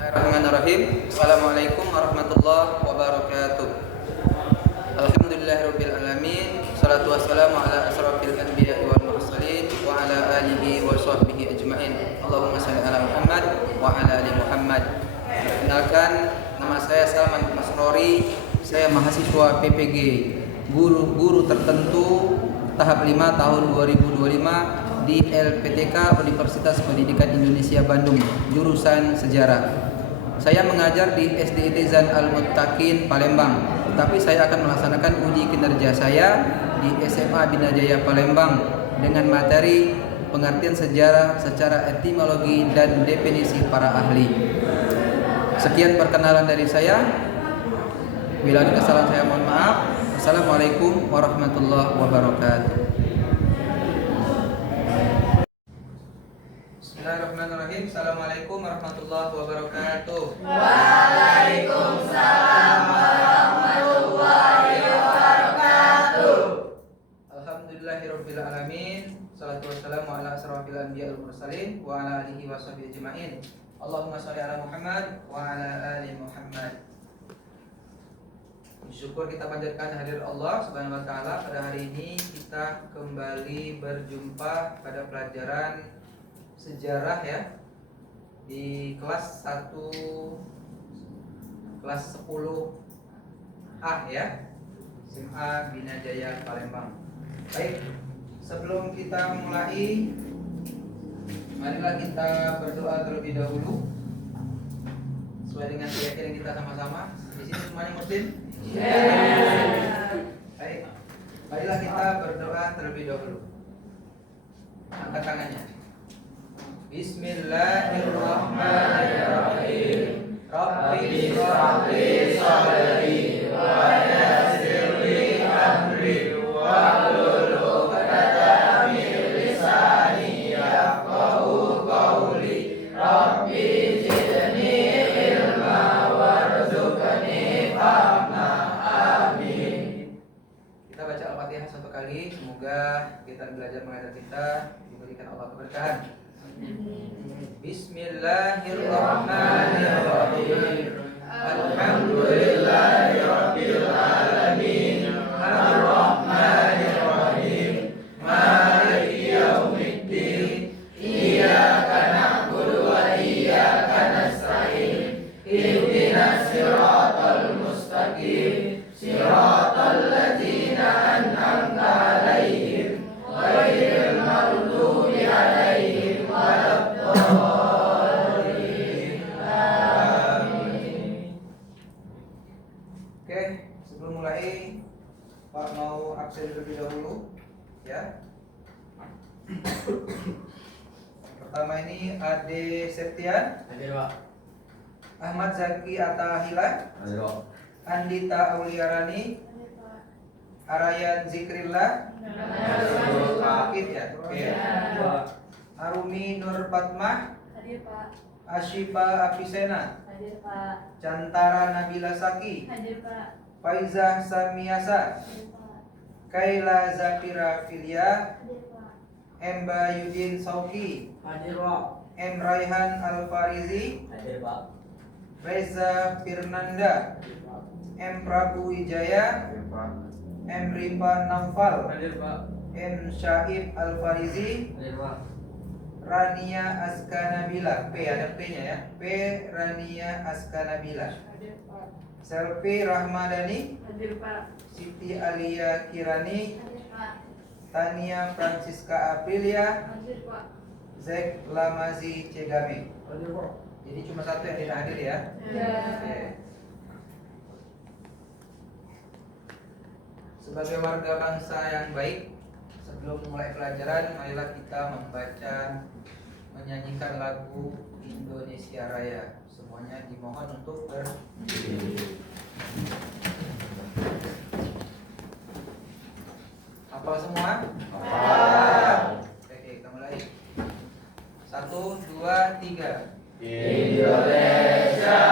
Bismillahirrahmanirrahim. Assalamualaikum warahmatullahi wabarakatuh. Alhamdulillahirabbil alamin. Shalatu wassalamu ala asrofil anbiya'i wal mursalin wa ala alihi wa sahbihi ajmain. Allahumma shalli ala Muhammad wa ala ali Muhammad. Perkenalkan, nama saya Salman Masrori. Saya mahasiswa PPG Guru tertentu tahap 5 tahun 2025 di LPTK Universitas Pendidikan Indonesia Bandung, jurusan Sejarah. Saya mengajar di SDIT Zan Al-Muttaqin Palembang, tapi saya akan melaksanakan uji kinerja saya di SMA Bina Jaya Palembang dengan materi pengertian sejarah secara etimologi dan definisi para ahli. Sekian perkenalan dari saya. Bila ada kesalahan saya mohon maaf. Assalamualaikum warahmatullahi wabarakatuh. Bismillahirrahmanirrahim. Assalamualaikum warahmatullahi wabarakatuh. Waalaikumsalam warahmatullahi wabarakatuh. Alhamdulillahirabbil alamin. Shalatu wassalamu ala asrofil anbiya'i wal mursalin wa ala alihi washabihi ajmain. Allahumma shalli ala Muhammad wa ala ali Muhammad. Syukur kita panjatkan hadir Allah Subhanahu wa taala. Pada hari ini kita kembali berjumpa pada pelajaran sejarah ya, di kelas 1 kelas 10A ya, SMA Bina Jaya Palembang. Baik, sebelum kita mulai, marilah kita berdoa terlebih dahulu sesuai dengan keyakinan kita sama-sama. Di sini semuanya muslim? Baik, marilah kita berdoa terlebih dahulu. Angkat tangannya. Bismillahirrahmanirrahim. Rabbi shrah li sadri wa yassir li amri wahlul 'uqdatam min lisani yafqahu qawli. Rabbi zidni ilma warzuqni fahma. Amin. Kita baca Al-Fatihah satu kali. Semoga kita belajar mengajar kita diberikan Allah keberkahan. Bismillahirrahmanirrahim. Alhamdulillahirabbil alamin. Arrahmanirrahim. Maliki yaumiddin. Iyyaka na'budu wa iyyaka nasta'in. Ihdinas siratal mustaqim. Siratal ladzina an'amta 'alaihim ghairil maghdubi 'alaihim waladdallin. Amin. Oke, sebelum mulai Pak mau absen terlebih dahulu ya. Pertama ini Ade Septian, Hadir, Pak. Ahmad Zaki Atahila, Hadir, Pak. Andita Auliarani, Hadir, Pak. Arayan Zikrillah, Sakit ya. Oke. Pak. Arumi Nur Fatmah, Hadir, Pak. Ashifa Afisena, Hadir, Pak. Cantara Nabila Saki, Hadir, Pak. Faizah Samiasa, Hadir, Pak. Kaila Zafira Filia, Hadir, Pak. M Bayudin Sauki, Hadir, Pak. M Raihan Alfarizi, Hadir, Pak. Reza Firnanda, M Prabu Wijaya, Hadir, Pak. M Rifa Naufal, Hadir, Pak. M Syaib Alfarizi, Hadir, Pak. Rania Askanabila, P ada P-nya ya, P Rania Askanabila, Hadir, Pak. Selvi Rahmadani, Hadir, Pak. Siti Alia Kirani, Hadir, Pak. Tania Francisca Aprilia, Hadir, Pak. Zek Lamazi Cegame. Hadir, Pak. Jadi cuma satu yang tidak hadir ya. Ya. Oke. Sebagai warga bangsa yang baik, sebelum mulai pelajaran, marilah kita membaca, menyanyikan lagu Indonesia Raya. Semuanya dimohon untuk berdiri. Hafal semua? Oke, kita mulai. 1, 2, 3. Indonesia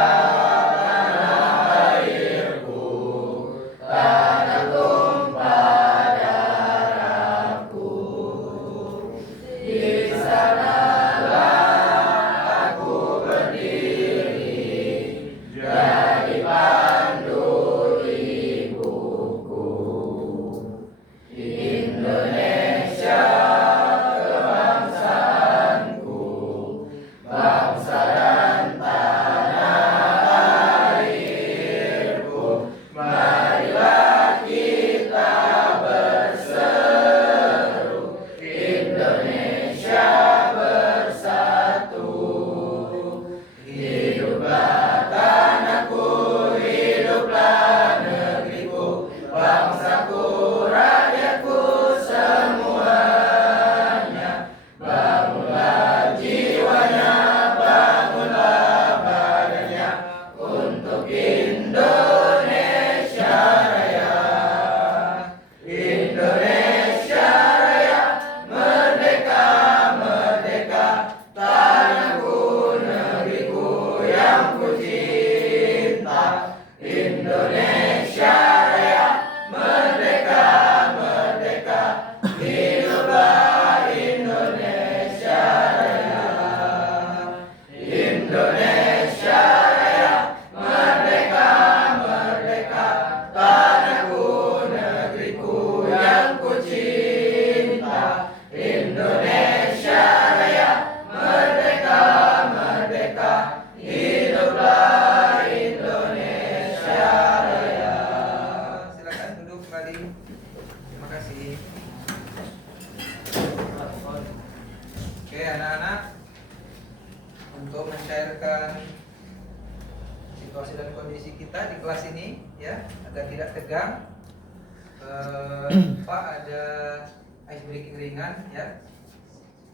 tanah airku, tanah tumpah darahku. Di sanalah aku berdiri. bangsa dan tanah airku. Marilah kita berseru, Indonesia bersatu. Hiduplah tanahku, hiduplah negeriku, bangsaku, rakyatku semuanya. Bangunlah jiwanya, bangunlah badannya untuk Indonesia Raya. Indonesia Raya, merdeka, merdeka, tanahku, negeriku yang ku cinta. Indonesia Raya, merdeka, merdeka, hiduplah Indonesia Raya. Indonesia Raya, merdeka, merdeka, tanahku, negeriku yang ku cinta. Indonesia Raya, merdeka, merdeka, hiduplah Indonesia Raya. Silakan duduk kembali. Terima kasih. Oke, anak-anak, untuk mencairkan situasi dan kondisi kita di kelas ini, ya, agar tidak tegang, Pak ada ice breaking ringan, ya.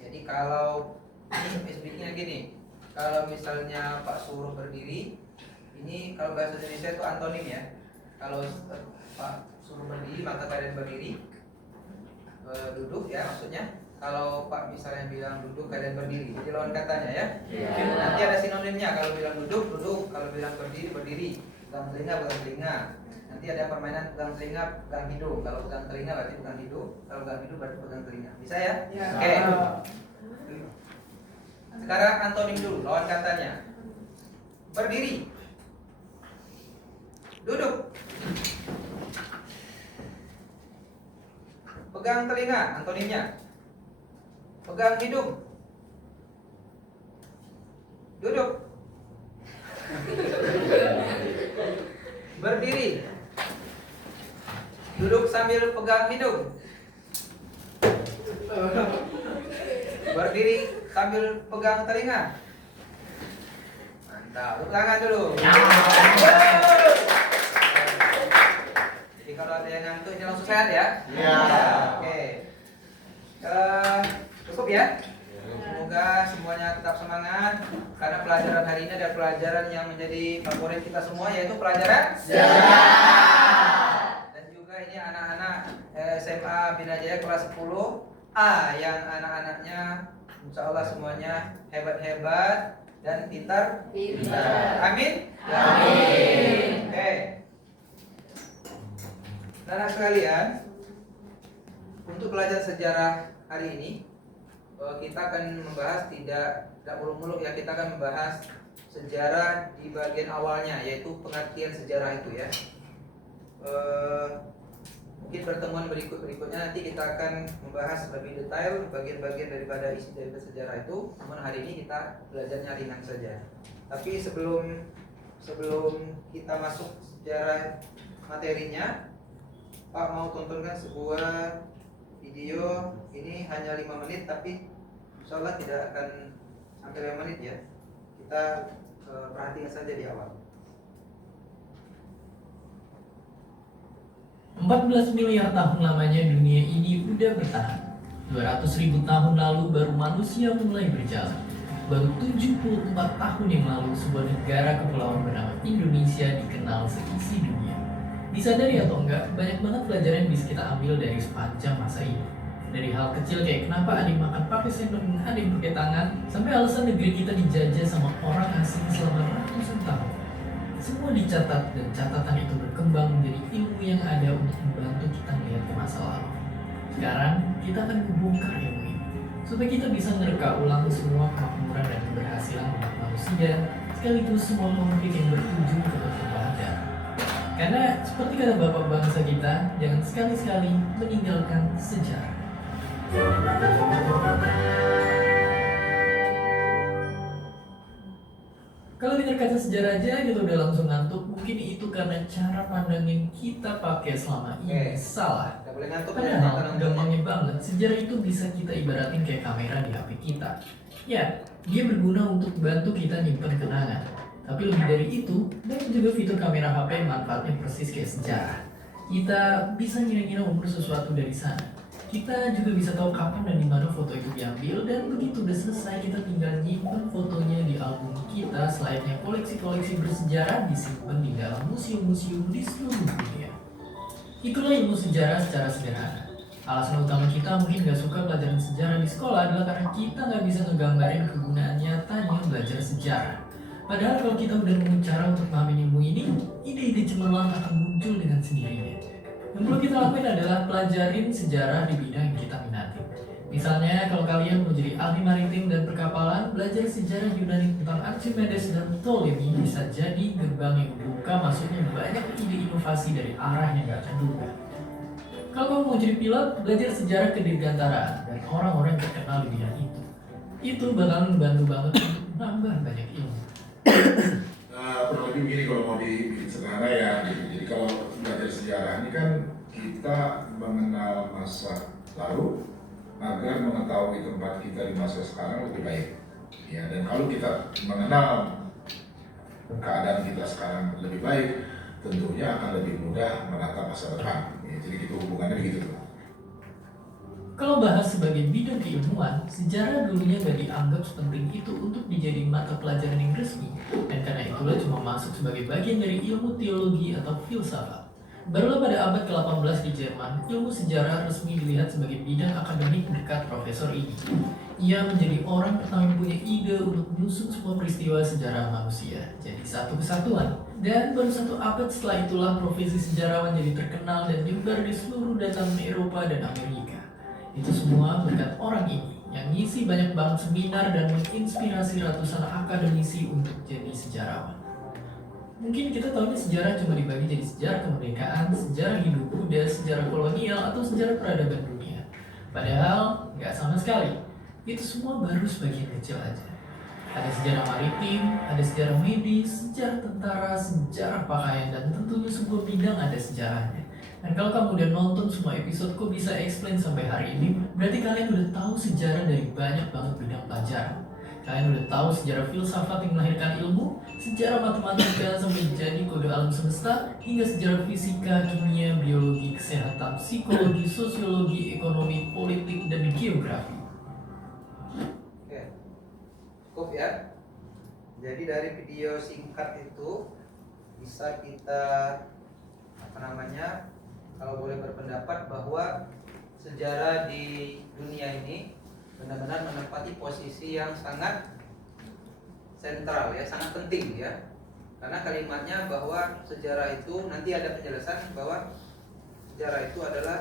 Jadi kalau ini ice breakingnya gini, kalau misalnya Pak suruh berdiri, ini kalau bahasa Indonesia itu antonim ya. Kalau Pak suruh berdiri maka kalian berdiri, duduk ya maksudnya. Kalau Pak misalnya bilang duduk, kalian berdiri. Jadi lawan katanya ya. Nanti ada sinonimnya. Kalau bilang duduk, duduk. Kalau bilang berdiri, berdiri. Pegang telinga, pegang telinga. Nanti ada permainan pegang telinga, pegang hidung. Kalau pegang telinga berarti pegang hidung. Kalau pegang hidung berarti pegang telinga. Bisa ya? Oke. Sekarang antonim dulu, lawan katanya. Berdiri. Duduk. Pegang telinga, antonimnya. Pegang hidung. Duduk. Berdiri. Duduk sambil pegang hidung. Berdiri sambil pegang telinga. Mantap, tepuk tangan dulu. Jadi kalau ada yang ngantuk ini langsung sehat ya. Oke. Cukup ya. Semoga semuanya tetap semangat karena pelajaran hari ini adalah pelajaran yang menjadi favorit kita semua, yaitu pelajaran sejarah. Dan juga ini anak-anak SMA Bina Jaya kelas 10A yang anak-anaknya insya Allah semuanya hebat-hebat dan pintar. Amin. Amin. Oke. Anak sekalian, untuk pelajaran sejarah hari ini kita akan membahas tidak muluk-muluk ya, kita akan membahas sejarah di bagian awalnya, yaitu pengertian sejarah itu ya. Mungkin pertemuan berikutnya nanti kita akan membahas lebih detail bagian-bagian daripada isi dari sejarah itu. Namun hari ini kita belajarnya ringan saja. Tapi sebelum kita masuk sejarah materinya, Pak mau tontonkan sebuah video. Ini hanya 5 menit tapi insya Allah tidak akan sampai 5 menit ya. Kita perhatikan saja di awal. 14 miliar tahun lamanya dunia ini udah bertahan. 200.000 tahun lalu baru manusia mulai berjalan. Baru 74 tahun yang lalu sebuah negara kepulauan bernama Indonesia dikenal seisi dunia. Disadari atau enggak, banyak banget pelajaran yang bisa kita ambil dari sepanjang masa ini. Dari hal kecil kayak kenapa ada yang makan pakai sendok dan ada yang pakai tangan, sampai alasan negeri kita dijajah sama orang asing selama ratusan tahun. Semua dicatat dan catatan itu berkembang menjadi ilmu yang ada untuk membantu kita melihat ke masa lalu. Sekarang kita akan membongkar ilmu ini supaya kita bisa menerka ulang semua kemakmuran dan keberhasilan umat manusia, sekaligus semua konflik yang berujung ke pertumpahan darah. Karena seperti kata bapak bangsa kita, jangan sekali-sekali meninggalkan sejarah. Kalau dengar kata sejarah aja gitu udah langsung ngantuk, mungkin itu karena cara pandangin kita pakai selama ini salah. Nggak boleh ngantuk ya. Padahal gampangnya banget, sejarah itu bisa kita ibaratin kayak kamera di HP kita. Ya, dia berguna untuk bantu kita nyimpen kenangan. Tapi lebih dari itu, dan juga fitur kamera HP manfaatnya persis kayak sejarah. Kita bisa ngira-ngira umur sesuatu dari sana. Kita juga bisa tahu kapan dan di mana foto itu diambil, dan begitu udah selesai kita tinggal nyimpen fotonya di album kita selayaknya koleksi-koleksi bersejarah disimpan di dalam museum-museum di seluruh dunia. Itulah ilmu sejarah secara sederhana. Alasan utama kita mungkin gak suka pelajaran sejarah di sekolah adalah karena kita gak bisa ngegambarin kegunaan nyatanya belajar sejarah. Padahal kalau kita udah nemu cara untuk memahami ilmu ini, ide-ide cemerlang akan muncul dengan sendirinya. Yang perlu kita lakuin adalah pelajarin sejarah di bidang yang kita minati. Misalnya kalau kalian mau jadi ahli maritim dan perkapalan, belajar sejarah Yunani tentang Archimedes dan Ptolemy bisa jadi gerbang yang membuka masuknya banyak ide inovasi dari arah yang gak terduga. Kalau kamu mau jadi pilot, belajar sejarah kedirgantaraan dan orang-orang yang terkenal di bidang itu. Itu bakalan membantu banget untuk nambah banyak ilmu. Kurang lebih begini kalau mau dibikin sederhana ya. Jadi kalau belajar sejarah ini kan kita mengenal masa lalu agar mengetahui tempat kita di masa sekarang lebih baik. Ya, dan kalau kita mengenal keadaan kita sekarang lebih baik, tentunya akan lebih mudah menatap masa depan. Ya, jadi gitu hubungannya begitu. Kalau bahas sebagai bidang keilmuan, sejarah dulunya gak dianggap sepenting itu untuk dijadiin mata pelajaran yang resmi, dan karena itulah cuma masuk sebagai bagian dari ilmu teologi atau filsafat. Barulah pada abad ke-18 di Jerman, ilmu sejarah resmi dilihat sebagai bidang akademik dekat profesor ini. Ia menjadi orang pertama yang punya ide untuk menyusun semua peristiwa sejarah manusia jadi satu kesatuan. Dan baru 1 abad setelah itulah profesi sejarawan jadi terkenal dan nyebar di seluruh dataran Eropa dan Amerika. Itu semua berkat orang ini yang ngisi banyak banget seminar dan menginspirasi ratusan akademisi untuk jadi sejarawan. Mungkin kita tahunya sejarah cuma dibagi jadi sejarah kemerdekaan, sejarah hidup Buddha, sejarah kolonial, atau sejarah peradaban dunia. Padahal nggak sama sekali. Itu semua baru sebagian kecil aja. Ada sejarah maritim, ada sejarah medis, sejarah tentara, sejarah pakaian, dan tentunya sebuah bidang ada sejarahnya. Dan kalau kamu udah nonton semua episode kok bisa explain sampai hari ini, berarti kalian udah tahu sejarah dari banyak banget bidang pelajaran. Kalian udah tahu sejarah filsafat yang melahirkan ilmu, sejarah matematika sampai jadi kode alam semesta, hingga sejarah fisika, kimia, biologi, kesehatan, psikologi, sosiologi, ekonomi, politik, dan geografi. Oke, cukup ya. Jadi dari video singkat itu bisa kita kalau boleh berpendapat bahwa sejarah di dunia ini benar-benar menempati posisi yang sangat sentral ya, sangat penting ya. Karena kalimatnya bahwa sejarah itu nanti ada penjelasan bahwa sejarah itu adalah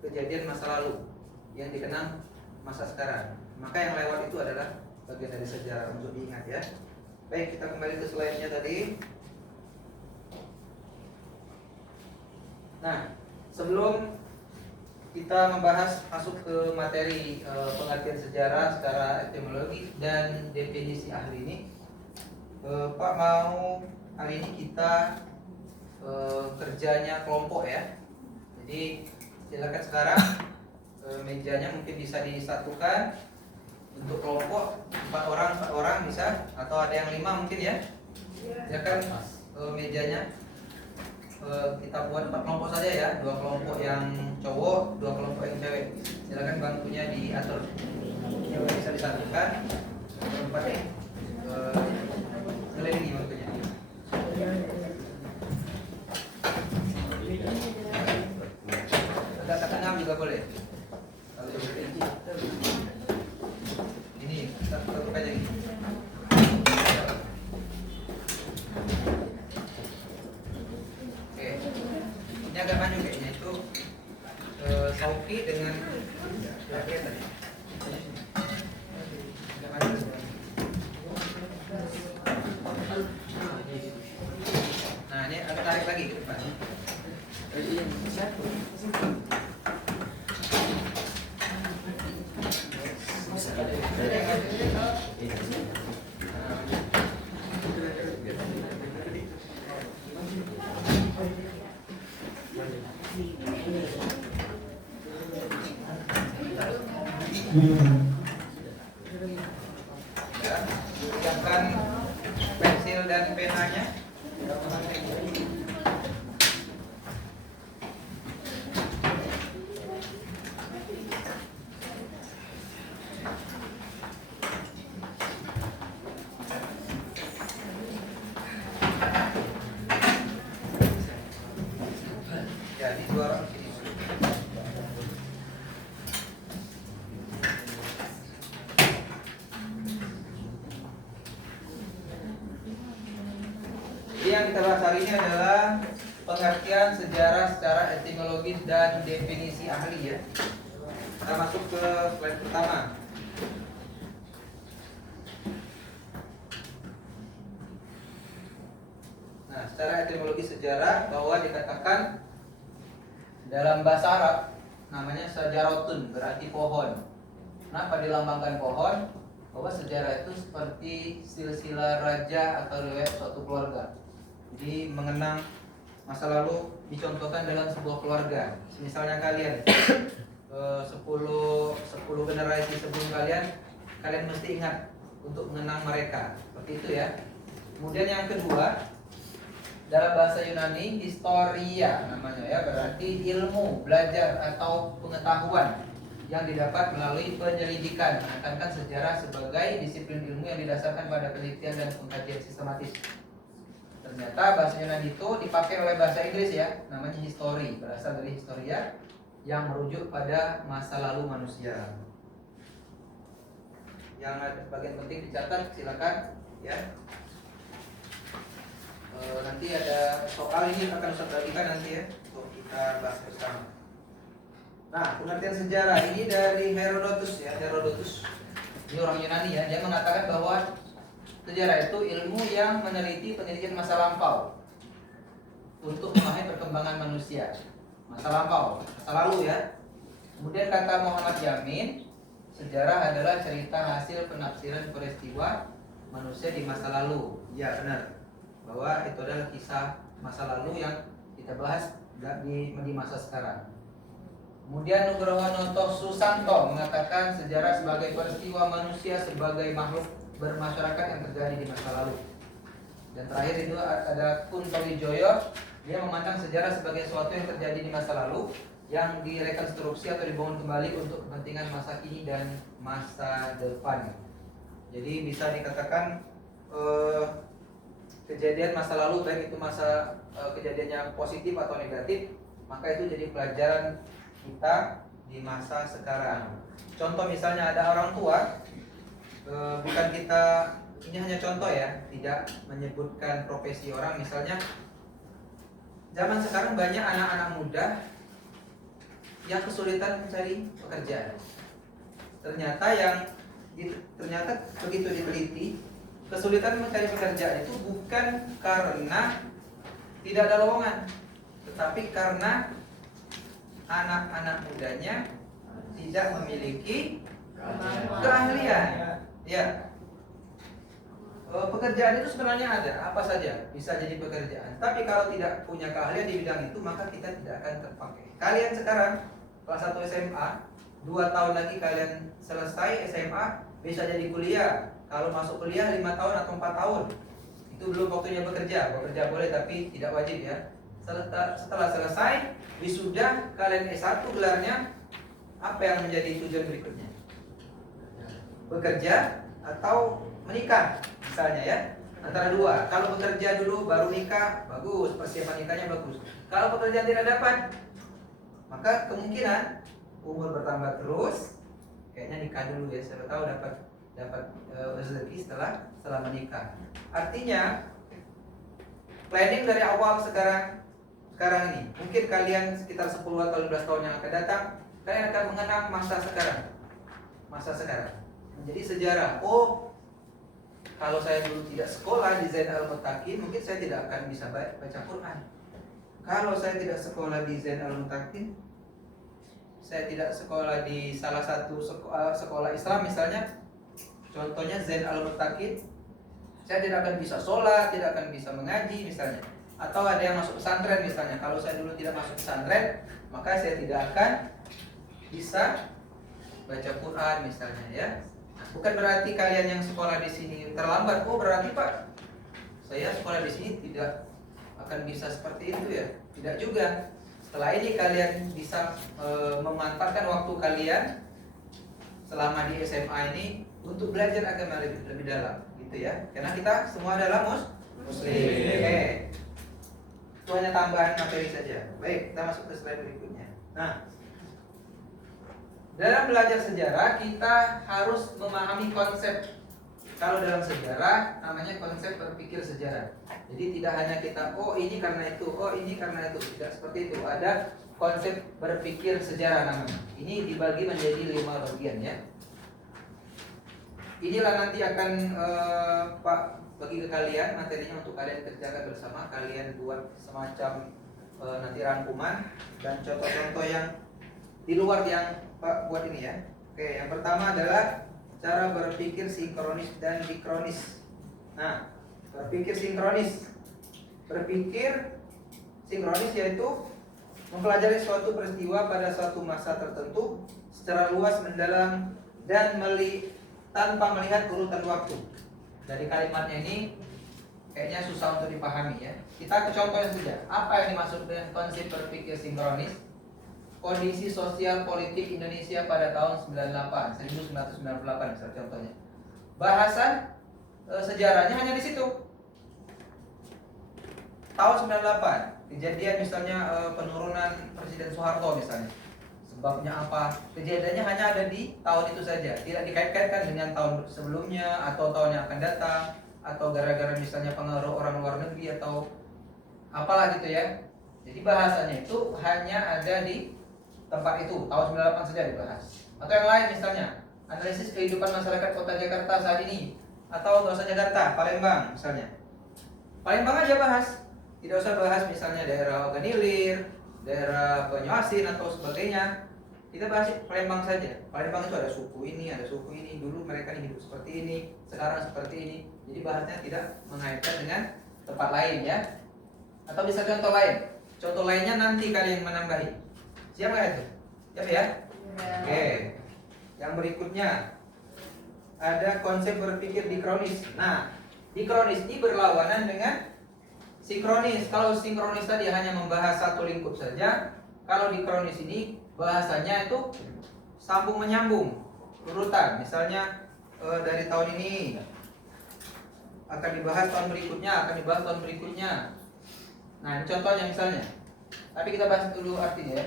kejadian masa lalu yang dikenang masa sekarang. Maka yang lewat itu adalah bagian dari sejarah untuk diingat ya. Baik, kita kembali ke slide-nya tadi. Nah, sebelum kita membahas masuk ke materi pengertian sejarah secara etimologi dan definisi ahli ini, Pak mau hari ini kita kerjanya kelompok ya. Jadi silakan sekarang mejanya mungkin bisa disatukan untuk kelompok 4 orang bisa, atau ada yang 5 mungkin ya. Silakan mejanya kita buat 4 kelompok saja ya, 2 kelompok yang cowok, 2 kelompok yang cewek. Silakan bangkunya diatur, yang bisa disatukan. Keempat nih, kelilingi bangkunya. Agak ke tengah juga boleh. Kalau berhenti, ini kita tutup aja gitu. Ini agak maju kayaknya itu Sauki dengan Rakyat tadi. Agak maju. Nah ini agak tarik lagi ke depan. Ya, siapkan pensil dan penanya. Ya, di dua orang sini. Jadi yang kita bahas hari ini adalah pengertian sejarah secara etimologis dan definisi ahli ya. Kita masuk ke slide pertama. Nah, secara etimologi sejarah bahwa dikatakan dalam bahasa Arab namanya sajarotun, berarti pohon. Kenapa dilambangkan pohon? Bahwa sejarah itu seperti silsilah raja atau riwayat suatu keluarga. Jadi mengenang masa lalu dicontohkan dalam sebuah keluarga. Misalnya kalian 10 generasi sebelum kalian mesti ingat untuk mengenang mereka. Seperti itu ya. Kemudian yang kedua, dalam bahasa Yunani historia namanya ya, berarti ilmu, belajar atau pengetahuan yang didapat melalui penyelidikan. Menekankan sejarah sebagai disiplin ilmu yang didasarkan pada penelitian dan pengkajian sistematis. Ternyata bahasa Yunani itu dipakai oleh bahasa Inggris ya, namanya history, berasal dari historia yang merujuk pada masa lalu manusia. Yang ada bagian penting dicatat, silakan ya. Nanti ada soal ini akan saya bagikan nanti ya untuk kita bahas bersama. Nah, pengertian sejarah ini dari Herodotus ya. Herodotus ini orang Yunani ya. Dia mengatakan bahwa sejarah itu ilmu yang meneliti penelitian masa lampau untuk memahami perkembangan manusia. Masa lampau, masa lalu ya. Kemudian kata Muhammad Yamin, sejarah adalah cerita hasil penafsiran peristiwa manusia di masa lalu. Ya benar, bahwa itu adalah kisah masa lalu yang kita bahas di masa sekarang. Kemudian Nugroho Noto Susanto mengatakan sejarah sebagai peristiwa manusia sebagai makhluk bermasyarakat yang terjadi di masa lalu. Dan terakhir itu ada Kunto Wijoyo, dia memandang sejarah sebagai sesuatu yang terjadi di masa lalu yang direkonstruksi atau dibangun kembali untuk kepentingan masa kini dan masa depan. Jadi bisa dikatakan kejadian masa lalu, baik itu masa kejadiannya positif atau negatif, maka itu jadi pelajaran kita di masa sekarang. Contoh misalnya ada orang tua, bukan kita, ini hanya contoh ya, tidak menyebutkan profesi orang. Misalnya zaman sekarang banyak anak-anak muda yang kesulitan mencari pekerjaan. Ternyata begitu diteliti, kesulitan mencari pekerjaan itu bukan karena tidak ada lowongan, tetapi karena anak-anak mudanya tidak memiliki keahlian. Ya, pekerjaan itu sebenarnya ada, apa saja bisa jadi pekerjaan. Tapi kalau tidak punya keahlian di bidang itu, maka kita tidak akan terpakai. Kalian sekarang kelas 1 SMA, 2 tahun lagi kalian selesai SMA, bisa jadi kuliah. Kalau masuk kuliah 5 tahun atau 4 tahun, itu belum waktunya bekerja. Bekerja boleh tapi tidak wajib ya. Setelah selesai wisuda, kalian S1 gelarnya, apa yang menjadi tujuan berikutnya? Bekerja atau menikah misalnya ya, antara dua. Kalau bekerja dulu baru nikah, bagus, persiapan nikahnya bagus. Kalau pekerjaan tidak dapat, maka kemungkinan umur bertambah terus, kayaknya nikah dulu ya, siapa tahu dapat rezeki setelah menikah. Artinya planning dari awal sekarang ini, mungkin kalian sekitar 10 atau 15 tahun yang akan datang, kalian akan mengenang masa sekarang menjadi sejarah. Oh, kalau saya dulu tidak sekolah di Zain Al-Muttaqin, mungkin saya tidak akan bisa baca Quran. Kalau saya tidak sekolah di Zain Al-Muttaqin, saya tidak sekolah di salah satu sekolah Islam misalnya, contohnya Zain Al-Muttaqin, saya tidak akan bisa sholat, tidak akan bisa mengaji misalnya. Atau ada yang masuk pesantren misalnya, kalau saya dulu tidak masuk pesantren, maka saya tidak akan bisa baca Quran misalnya ya. Nah, bukan berarti kalian yang sekolah di sini terlambat. Oh berarti Pak, saya sekolah di sini tidak akan bisa seperti itu ya. Tidak juga. Setelah ini kalian bisa memanfaatkan waktu kalian selama di SMA ini untuk belajar agama lebih dalam, gitu ya. Karena kita semua adalah muslim. Oke. Itu hanya tambahan materi saja. Baik, kita masuk ke slide berikutnya. Nah, dalam belajar sejarah kita harus memahami konsep. Kalau dalam sejarah namanya konsep berpikir sejarah. Jadi tidak hanya kita oh ini karena itu, oh ini karena itu. Tidak seperti itu. Ada konsep berpikir sejarah namanya. Ini dibagi menjadi 5 bagian ya. Inilah nanti akan Pak bagi ke kalian materinya untuk kalian kerjakan bersama. Kalian buat semacam nanti rangkuman dan contoh-contoh yang di luar yang Pak buat ini ya. Oke, yang pertama adalah cara berpikir sinkronis dan dikronis. Nah, berpikir sinkronis. Berpikir sinkronis yaitu mempelajari suatu peristiwa pada suatu masa tertentu secara luas, mendalam, dan tanpa melihat urutan waktu. Dari kalimatnya ini kayaknya susah untuk dipahami ya. Kita ke contohnya saja. Apa yang dimaksud dengan konsep berpikir sinkronis? Kondisi sosial politik Indonesia pada tahun 1998 misalnya contohnya. Bahasan sejarahnya hanya di situ. Tahun 98, kejadian misalnya penurunan Presiden Soeharto misalnya. Sebabnya apa? Kejadiannya hanya ada di tahun itu saja. Tidak dikait-kaitkan dengan tahun sebelumnya atau tahun yang akan datang atau gara-gara misalnya pengaruh orang luar negeri atau apalah gitu ya. Jadi bahasanya itu hanya ada di tempat itu, tahun 98 saja dibahas. Atau yang lain misalnya, analisis kehidupan masyarakat kota Jakarta saat ini. Atau nggak usah Jakarta, Palembang misalnya. Palembang aja bahas. Tidak usah bahas misalnya daerah Oganilir, daerah Banyuasin atau sebagainya. Kita bahas Palembang saja. Palembang itu ada suku ini, dulu mereka hidup seperti ini, sekarang seperti ini. Jadi bahasnya tidak mengaitkan dengan tempat lain ya. Atau bisa contoh lain. Contoh lainnya nanti kalian menambahi. Siap nggak itu? Siap ya? Oke. Yang berikutnya ada konsep berpikir dikronis. Nah, dikronis ini berlawanan dengan sinkronis. Kalau sinkronis tadi hanya membahas satu lingkup saja, kalau dikronis ini bahasanya itu sambung menyambung, urutan. Misalnya dari tahun ini akan dibahas tahun berikutnya, akan dibahas tahun berikutnya. Nah, ini contohnya misalnya. Tapi kita bahas dulu artinya ya.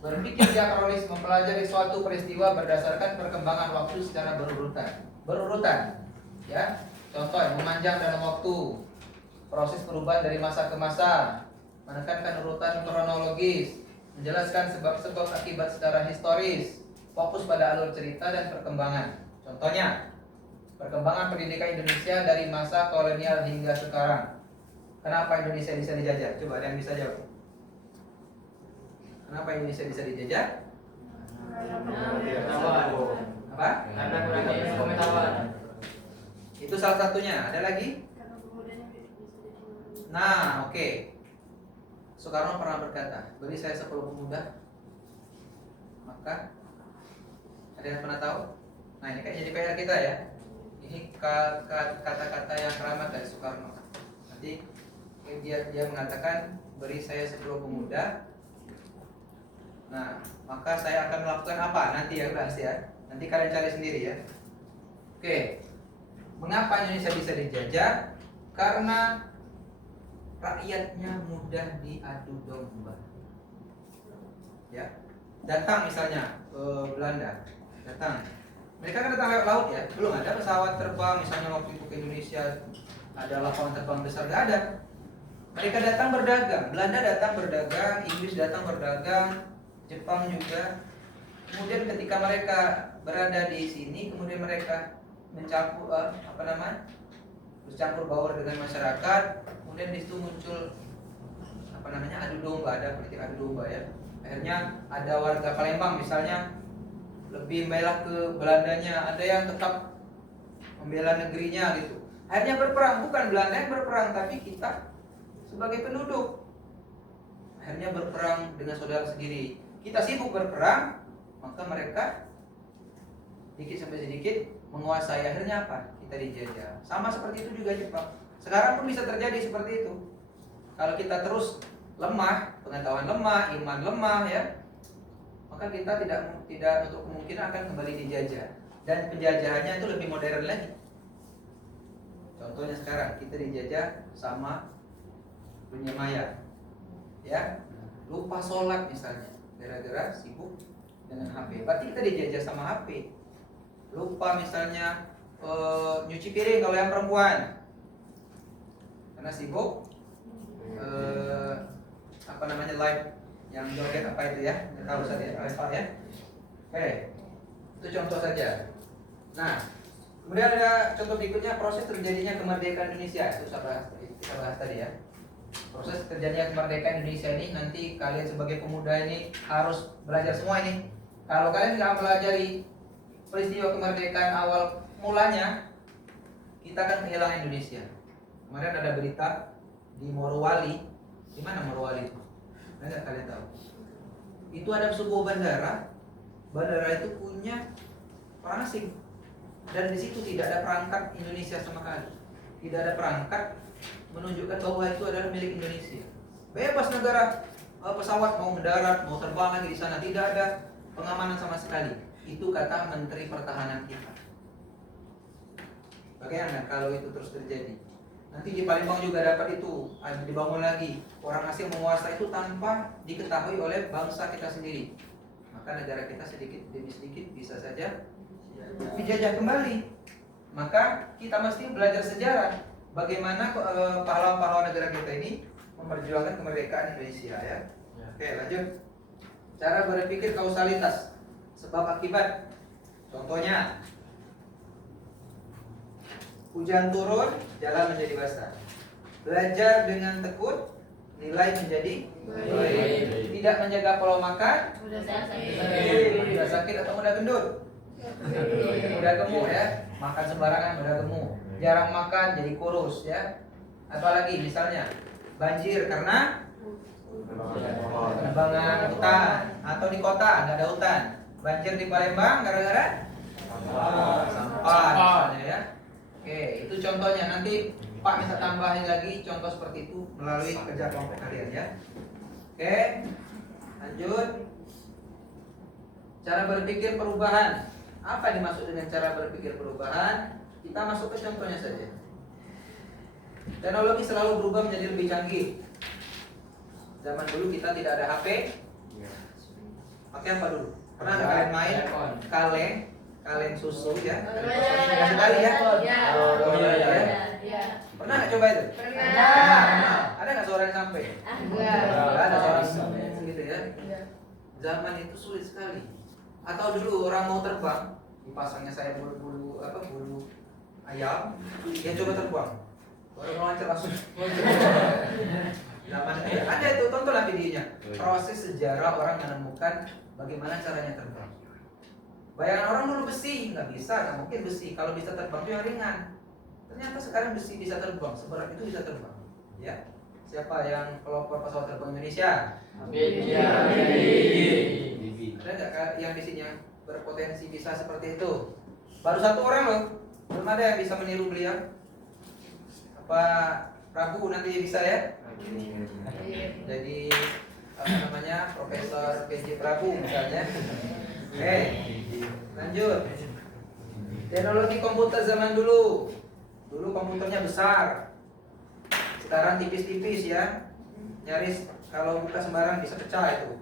Berpikir diakronis mempelajari suatu peristiwa berdasarkan perkembangan waktu secara berurutan ya. Contoh memanjang dalam waktu, proses perubahan dari masa ke masa, menekankan urutan kronologis, menjelaskan sebab-sebab akibat secara historis, fokus pada alur cerita dan perkembangan. Contohnya perkembangan pendidikan Indonesia dari masa kolonial hingga sekarang. Kenapa Indonesia bisa dijajah? Coba ada yang bisa jawab. Kenapa Indonesia bisa dijajah? Apa? Karena kurangnya pengetahuan. Itu salah satunya. Ada lagi? Nah, oke. Soekarno pernah berkata, beri saya 10 pemuda, maka ada yang pernah tahu? Nah, ini kayak jadi PR kita ya. Ini kata-kata yang keramat dari Soekarno. Nanti dia mengatakan, beri saya 10 pemuda. Nah, maka saya akan melakukan apa? Nanti ya, bahas ya. Nanti kalian cari sendiri ya. Oke. Mengapa Indonesia bisa dijajah? Karena rakyatnya mudah diadu domba. Ya. Datang misalnya Belanda, datang. Mereka kan datang lewat laut ya. Belum ada pesawat terbang misalnya waktu itu ke Indonesia. Ada lapangan terbang besar, nggak ada. Mereka datang berdagang. Belanda datang berdagang, Inggris datang berdagang, Jepang juga. Kemudian ketika mereka berada di sini, kemudian mereka mencampur bercampur baur dengan masyarakat. Kemudian di situ muncul adu domba, ada politik adu domba ya. Akhirnya ada warga Palembang misalnya lebih membela ke Belandanya, ada yang tetap membela negerinya gitu. Akhirnya berperang, bukan Belanda yang berperang, tapi kita sebagai penduduk. Akhirnya berperang dengan saudara sendiri. Kita sibuk berperang, maka mereka sedikit sampai sedikit menguasai. Akhirnya apa? Kita dijajah. Sama seperti itu juga Jepang. Sekarang pun bisa terjadi seperti itu. Kalau kita terus lemah, pengetahuan lemah, iman lemah ya, maka kita tidak untuk kemungkinan akan kembali dijajah. Dan penjajahannya itu lebih modern lagi. Contohnya sekarang kita dijajah sama dunia maya, ya, lupa sholat misalnya, gara-gara sibuk dengan HP. Berarti kita dijajah sama HP. Lupa misalnya nyuci piring kalau yang perempuan, karena sibuk live yang joget apa itu ya, nggak tahu saya ya. Oke, itu contoh saja. Nah, kemudian ada contoh berikutnya, proses terjadinya kemerdekaan Indonesia. Itu kita bahas tadi ya. Proses terjadinya kemerdekaan Indonesia ini nanti kalian sebagai pemuda ini harus belajar semua ini. Kalau kalian tidak pelajari peristiwa kemerdekaan awal mulanya, kita akan kehilangan Indonesia. Kemarin ada berita di Morowali. Di mana Morowali itu? Nggak kalian tahu? Itu ada sebuah bandara. Bandara itu punya orang asing. Dan di situ tidak ada perangkat Indonesia sama sekali. Tidak ada perangkat menunjukkan bahwa itu adalah milik Indonesia. Bebas negara, pesawat mau mendarat, mau terbang lagi di sana, tidak ada pengamanan sama sekali. Itu kata Menteri Pertahanan kita. Bagaimana kalau itu terus terjadi? Nanti di Palembang juga dapat itu, dibangun lagi. Orang asing menguasai itu tanpa diketahui oleh bangsa kita sendiri. Maka negara kita sedikit demi sedikit bisa saja dijajah kembali. Maka kita mesti belajar sejarah bagaimana pahlawan-pahlawan negara kita ini memperjuangkan kemerdekaan Indonesia ya. Oke, lanjut. Cara berpikir kausalitas, sebab akibat. Contohnya, hujan turun, jalan menjadi basah. Belajar dengan tekun, nilai menjadi baik. Tidak menjaga pola makan, mudah sakit atau mudah gendut. Mudah gemuk ya, makan sembarangan mudah gemuk. Jarang makan jadi kurus ya. Apalagi misalnya banjir karena penebangan hutan, atau di kota nggak ada hutan. Banjir di Palembang gara-gara sampah misalnya ya. Oke, itu contohnya. Nanti Pak bisa tambahin lagi contoh seperti itu melalui kerja kelompok kalian ya. Oke, lanjut. Cara berpikir perubahan. Apa yang dimaksud dengan cara berpikir perubahan? Kita masuk ke contohnya saja. Teknologi selalu berubah menjadi lebih canggih. Zaman dulu kita tidak ada HP. Pakai apa dulu? Pernah nggak kalian main kaleng susu ya? Kasih tali ya? Pernah nggak coba itu? Pernah. Ada nggak suara yang sampai? Enggak. Nggak ada suara gitu ya? Zaman itu sulit sekali. Atau dulu orang mau terbang, dipasangnya saya bulu ayam, dia coba terbang. Baru meloncat langsung. Zaman ada itu, tontonlah videonya. Proses sejarah orang menemukan bagaimana caranya terbang. Bayangan orang dulu besi, nggak bisa, nggak mungkin besi. Kalau bisa terbang itu yang ringan. Ternyata sekarang besi bisa terbang, seberat itu bisa terbang. Ya, siapa yang pelopor pesawat terbang Indonesia? Ada nggak yang di sini yang berpotensi bisa seperti itu? Baru satu orang loh, belum ada yang bisa meniru beliau. Apa Prabu nanti bisa ya? Jadi Profesor PJ Prabu misalnya. Oke, lanjut. Teknologi komputer zaman dulu. Dulu komputernya besar. Sekarang tipis-tipis ya. Nyaris kalau buka sembarang bisa pecah itu.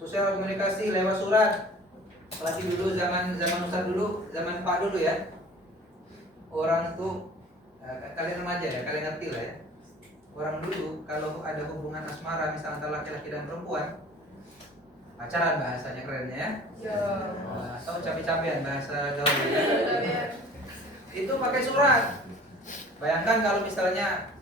Sosial komunikasi lewat surat. Apalagi dulu zaman Ustaz dulu, zaman Pak dulu ya. Orang tuh kalian remaja ya, kalian ngerti lah ya. Orang dulu kalau ada hubungan asmara misalnya antara laki-laki dan perempuan, pacaran bahasanya kerennya ya. Atau cabe-cabean bahasa gaulnya ya. Itu pakai surat. Bayangkan kalau misalnya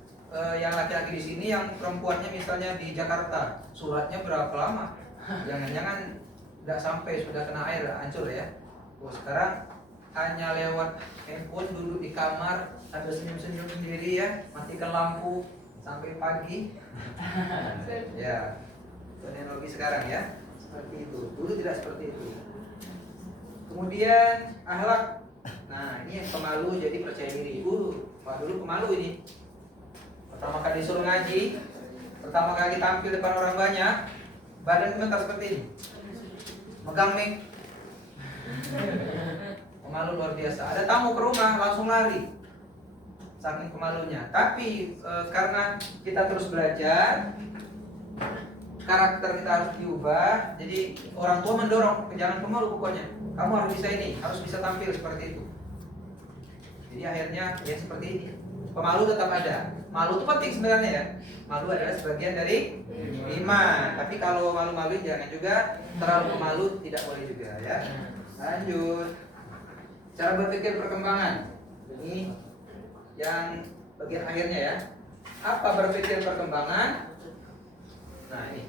yang laki-laki di sini, yang perempuannya misalnya di Jakarta, suratnya berapa lama? Jangan-jangan tidak sampai sudah kena air, hancur ya. Sekarang hanya lewat handphone, duduk di kamar sambil senyum-senyum sendiri ya, matikan lampu sampai pagi. Ya, teknologi sekarang ya. Seperti itu. Dulu tidak seperti itu. Kemudian akhlak. Nah, ini yang pemalu jadi percaya diri. Dulu pemalu ini. Pertama kali disuruh ngaji, pertama kali tampil depan orang banyak, badan gemetar seperti ini. Megang mic. Pemalu luar biasa. Ada tamu ke rumah langsung lari. Saking pemalunya. Tapi karena kita terus belajar, karakter kita harus diubah. Jadi orang tua mendorong, jangan pemalu pokoknya. Kamu harus bisa ini, harus bisa tampil seperti itu. Jadi akhirnya ya seperti ini. Pemalu tetap ada. Malu itu penting sebenarnya ya. Malu adalah sebagian dari iman. Tapi kalau malu-malu jangan juga terlalu pemalu, tidak boleh juga ya. Lanjut. Cara berpikir perkembangan. Ini yang bagian akhirnya ya. Apa berpikir perkembangan? Nah ini.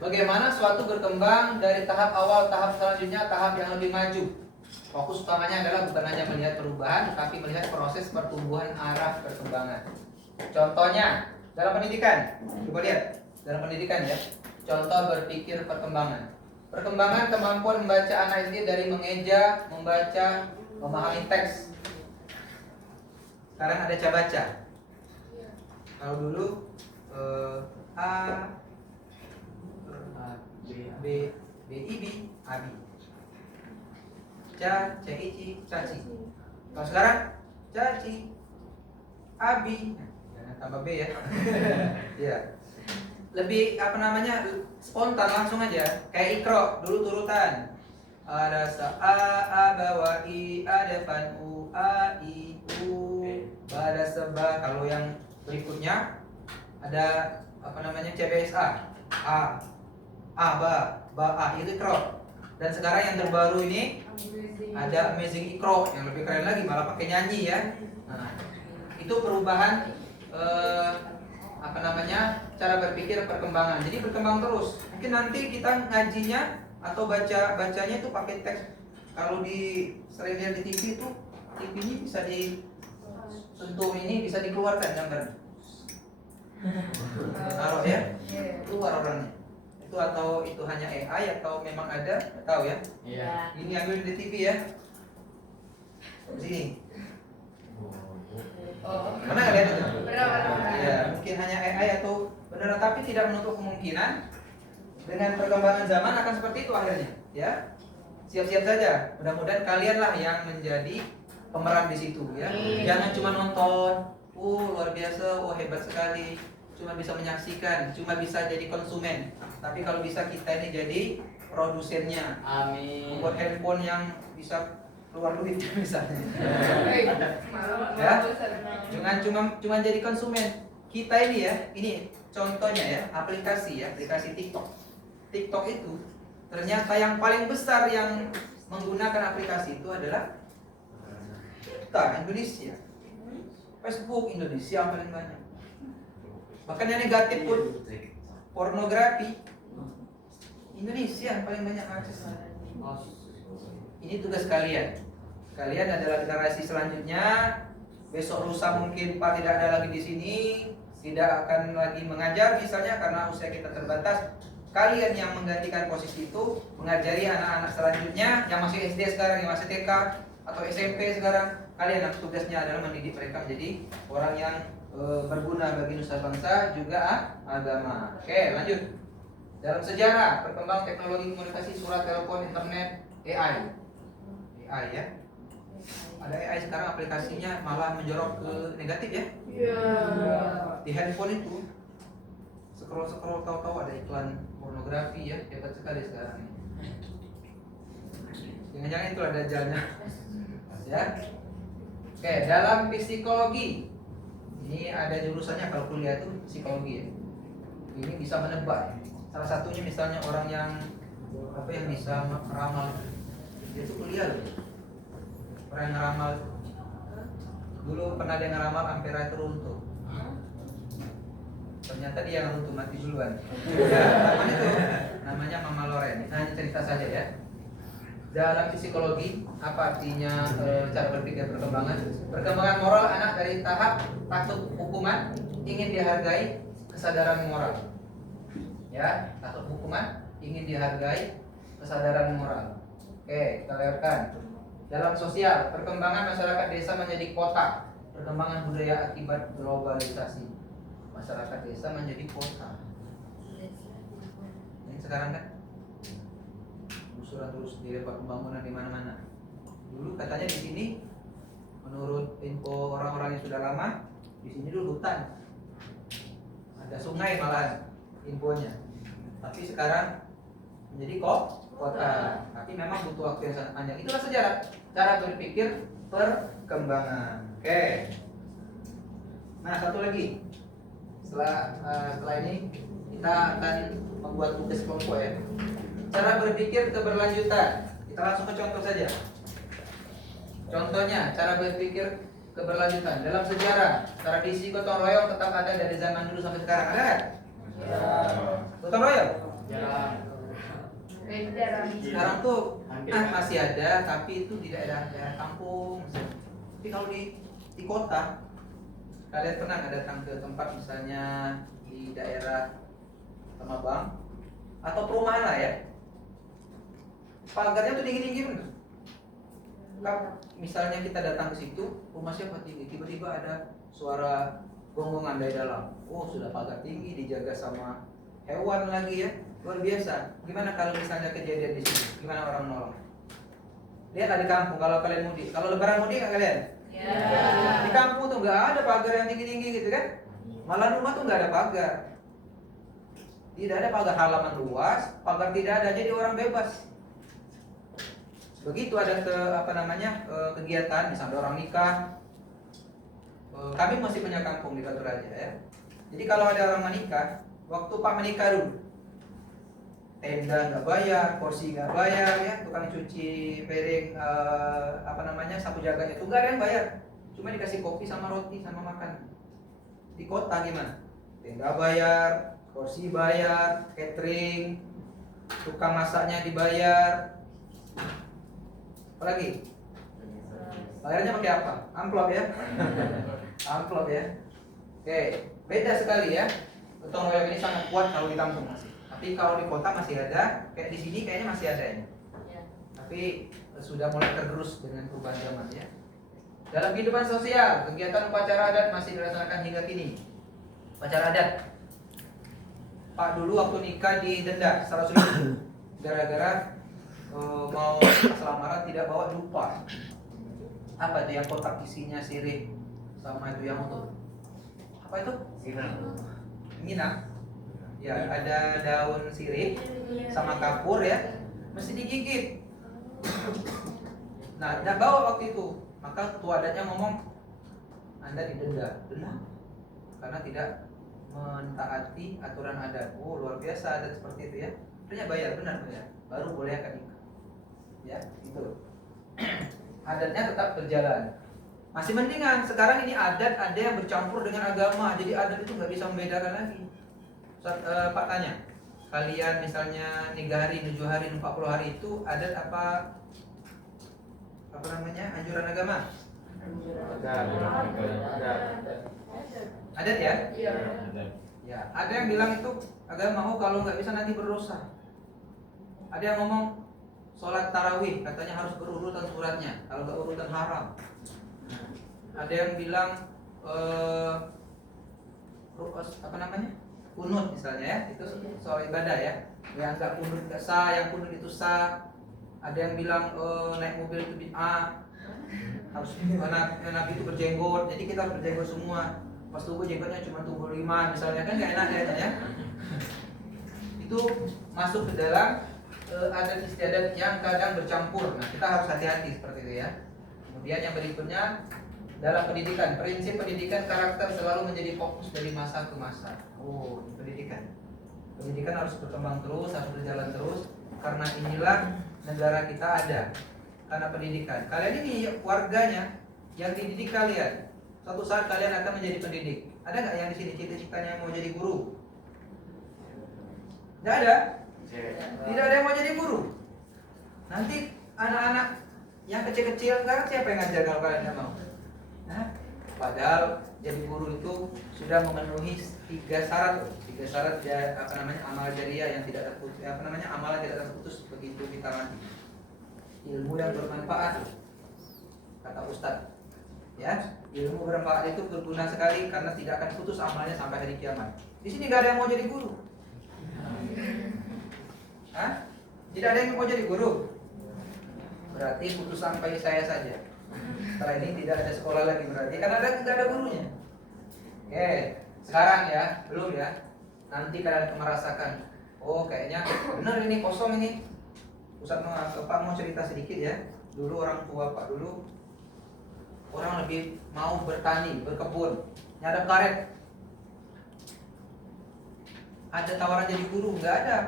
Bagaimana suatu berkembang dari tahap awal, tahap selanjutnya, tahap yang lebih maju. Fokus utamanya adalah bukan hanya melihat perubahan, tapi melihat proses pertumbuhan arah perkembangan. Contohnya dalam pendidikan, coba lihat dalam pendidikan ya. Contoh berpikir perkembangan. Perkembangan kemampuan membaca anak SD dari mengeja, membaca, memahami teks. Sekarang ada baca. Kalau dulu A B B I B Abi. Ca Cici Caci. Kalau sekarang Caci Abi. Jangan tambah B ya. Ya. Lebih apa namanya? Spontan langsung aja. Kayak ikro dulu turutan. Ada a bawa i ada fan u a i u. Ada seba. Kalau yang berikutnya ada apa namanya CBSA a ba a itu ikro. Dan sekarang yang terbaru ini ada Amazing Ikro yang lebih keren lagi, malah pakai nyanyi ya. Nah, itu perubahan apa namanya cara berpikir perkembangan. Jadi berkembang terus. Mungkin nanti kita ngajinya atau bacanya itu pakai teks. Kalau di sering lihat di TV itu TV ini bisa disentuh ini bisa dikeluarkan gambar. Taruh ya, keluar orangnya. Itu atau itu hanya AI atau memang ada, nggak tahu ya. Iya. Ini ambil di TV ya. Sini. Pernah nggak lihat itu? Ya, mungkin hanya AI atau benar, tapi tidak menutup kemungkinan dengan perkembangan zaman akan seperti itu akhirnya. Ya, siap-siap saja. Mudah-mudahan kalianlah yang menjadi pemeran di situ ya. Jangan cuma nonton. Luar biasa, hebat sekali. Cuma bisa menyaksikan, cuma bisa jadi konsumen. Tapi kalau bisa kita ini jadi produsennya. Amin. Membuat handphone yang bisa keluar duit misalnya. Ya. Jangan cuma jadi konsumen. Kita ini ya, ini contohnya ya, aplikasi TikTok. TikTok itu ternyata yang paling besar yang menggunakan aplikasi itu adalah kita Indonesia. Facebook Indonesia yang paling banyak. Bahkan yang negatif pun pornografi Indonesia yang paling banyak akses. Ini tugas kalian. Kalian adalah generasi selanjutnya. Besok lusa mungkin Pak tidak ada lagi di sini, tidak akan lagi mengajar misalnya karena usia kita terbatas. Kalian yang menggantikan posisi itu, mengajari anak-anak selanjutnya yang masih SD sekarang, yang masih TK atau SMP sekarang. Kalian tugasnya adalah mendidik mereka menjadi orang yang berguna bagi nusa bangsa juga agama. Oke, lanjut. Dalam sejarah perkembangan teknologi komunikasi, surat, telepon, internet, AI ya. Ada AI sekarang aplikasinya malah menjorok ke negatif ya. Di handphone itu scroll tahu-tahu ada iklan pornografi ya, hebat sekali sekarang ini. Jangan-jangan itu ada jalannya. Ya. Oke, dalam psikologi ini ada jurusannya kalau kuliah itu psikologi ya. Ini bisa menebak. Salah satunya misalnya orang yang bisa meramal. Dia itu kuliah loh. Orang yang ngeramal. Dulu pernah dia ngeramal Ampera itu runtuh. Ternyata dia yang runtuh mati duluan. Ya, namanya itu namanya Mama Loren. Nah, ini cerita saja ya. Dalam psikologi, apa artinya cara berpikir perkembangan? Perkembangan moral anak dari tahap takut hukuman, ingin dihargai, kesadaran moral. Ya, atau hukuman ingin dihargai, kesadaran moral. Oke, kita lihatkan. Dalam sosial, perkembangan masyarakat desa menjadi kota, perkembangan budaya akibat globalisasi. Masyarakat desa menjadi kota. Ini sekarang kan gusuran terus dilepas pembangunan di mana-mana. Dulu katanya di sini, menurut info orang-orang yang sudah lama, di sini dulu hutan, ada sungai malahan infonya. Tapi sekarang menjadi kota. Tapi memang butuh waktu yang sangat panjang. Itulah sejarah, cara berpikir perkembangan. Oke. Nah, satu lagi. Setelah ini kita akan membuat tugas kelompok ya. Cara berpikir keberlanjutan. Kita langsung ke contoh saja. Contohnya, cara berpikir keberlanjutan. Dalam sejarah, tradisi gotong royong tetap ada dari zaman dulu sampai sekarang. Ada nggak? Ya. Gotong royong? Beda. Sekarang tuh masih ada, tapi itu di daerah kampung. Tapi kalau di kota, kalian pernah nggak datang ke tempat misalnya di daerah Temabang atau perumahan lah ya? Pagarnya tuh tinggi-tinggi bener. Misalnya kita datang ke situ, rumah siapa tinggi, tiba-tiba ada suara gonggongan dari dalam. Oh, sudah pagar tinggi, dijaga sama hewan lagi ya, luar biasa. Gimana kalau misalnya kejadian di sini? Gimana orang nolong? Lihat di kampung kalau kalian mudik. Kalau lebaran mudik nggak kalian? Ya. Di kampung tuh nggak ada pagar yang tinggi-tinggi gitu kan? Malah rumah tuh nggak ada pagar. Tidak ada pagar, halaman luas, pagar tidak ada, jadi orang bebas. Begitu ada kegiatan, misalnya orang nikah. Kami masih punya kampung di Batu Raja ya. Jadi kalau ada orang menikah, waktu Pak menikah dulu, tenda nggak bayar, kursi nggak bayar ya, tukang cuci piring sapu jaganya itu nggak ada yang bayar, cuma dikasih kopi sama roti sama makan. Di kota gimana? Tenda bayar, kursi bayar, catering, tukang masaknya dibayar. Apalagi? Bayarnya pakai apa? Amplop ya? Amplop ya. Oke, beda sekali ya. Gotong royong ini sangat kuat kalau di kampung masih. Tapi kalau di kota masih ada, kayak di sini kayaknya masih ada ya. Tapi sudah mulai tergerus dengan perubahan zaman ya. Dalam kehidupan sosial, kegiatan upacara adat masih dilaksanakan hingga kini. Upacara adat. Pak dulu waktu nikah didenda 100.000 gara-gara mau pas lamaran tidak bawa dupa. Apa itu yang kotak isinya sirih sama itu yang untuk apa itu? Minang. Ya, ada daun sirih sama kapur ya, mesti digigit. Nah, tidak bawa waktu itu. Maka tua adatnya ngomong, Anda didenda. Denda? Karena tidak mentaati aturan adat. Oh, luar biasa adat seperti itu ya. Ternyata bayar, benar bayar. Baru boleh akad nikah. Ya, itu. Adatnya tetap berjalan. Masih mendingan. Sekarang ini adat ada yang bercampur dengan agama. Jadi adat itu nggak bisa membedakan lagi. Pak tanya, kalian misalnya 3 hari, 7 hari, 40 hari itu adat apa namanya, anjuran agama? Adat ya? Iya. Ya, ada yang bilang itu agama, oh kalau nggak bisa nanti berdosa. Ada yang ngomong sholat tarawih katanya harus berurutan suratnya, kalau nggak urutan haram. Ada yang bilang kunut misalnya ya, itu soal ibadah ya. Yang nggak kunut nggak sah, yang kunut itu sah. Ada yang bilang naik mobil itu bid'ah, harus Nabi itu berjenggot, jadi kita harus berjenggot semua. Pas tubuh jenggotnya cuma tumbuh 5 misalnya, kan nggak enak ya. Itu masuk ke dalam adat istiadat yang kadang bercampur. Nah, kita harus hati-hati seperti itu ya. Kemudian yang berikutnya, dalam pendidikan, prinsip pendidikan karakter selalu menjadi fokus dari masa ke masa. Oh, pendidikan harus berkembang terus, harus berjalan terus, karena inilah negara kita ada. Karena pendidikan, kalian ini warganya yang dididik kalian. Suatu saat kalian akan menjadi pendidik. Ada nggak yang di sini cita-citanya mau jadi guru? Tidak ada. Tidak ada yang mau jadi guru. Nanti anak-anak yang kecil-kecil sekarang siapa yang ngajar kalau kalian nggak mau? Nah, Pak Padahal jadi guru itu sudah memenuhi 3 syarat loh. 3 syarat ya, amal jariah yang tidak terputus, amalan tidak terputus begitu kita mati. Ilmu yang bermanfaat, kata Ustadz. Ya, ilmu bermanfaat itu berguna sekali karena tidak akan putus amalnya sampai hari kiamat. Di sini gak ada yang mau jadi guru. Hah? Tidak ada yang mau jadi guru. Berarti putus sampai saya saja. Setelah ini tidak ada sekolah lagi berarti karena tidak ada gurunya. Oke, sekarang ya, belum ya. Nanti kalian merasakan, oh kayaknya benar ini kosong ini. Pak mau cerita sedikit ya. Dulu orang tua Pak dulu orang lebih mau bertani, berkebun, nyadap karet. Ada tawaran jadi guru? Nggak ada,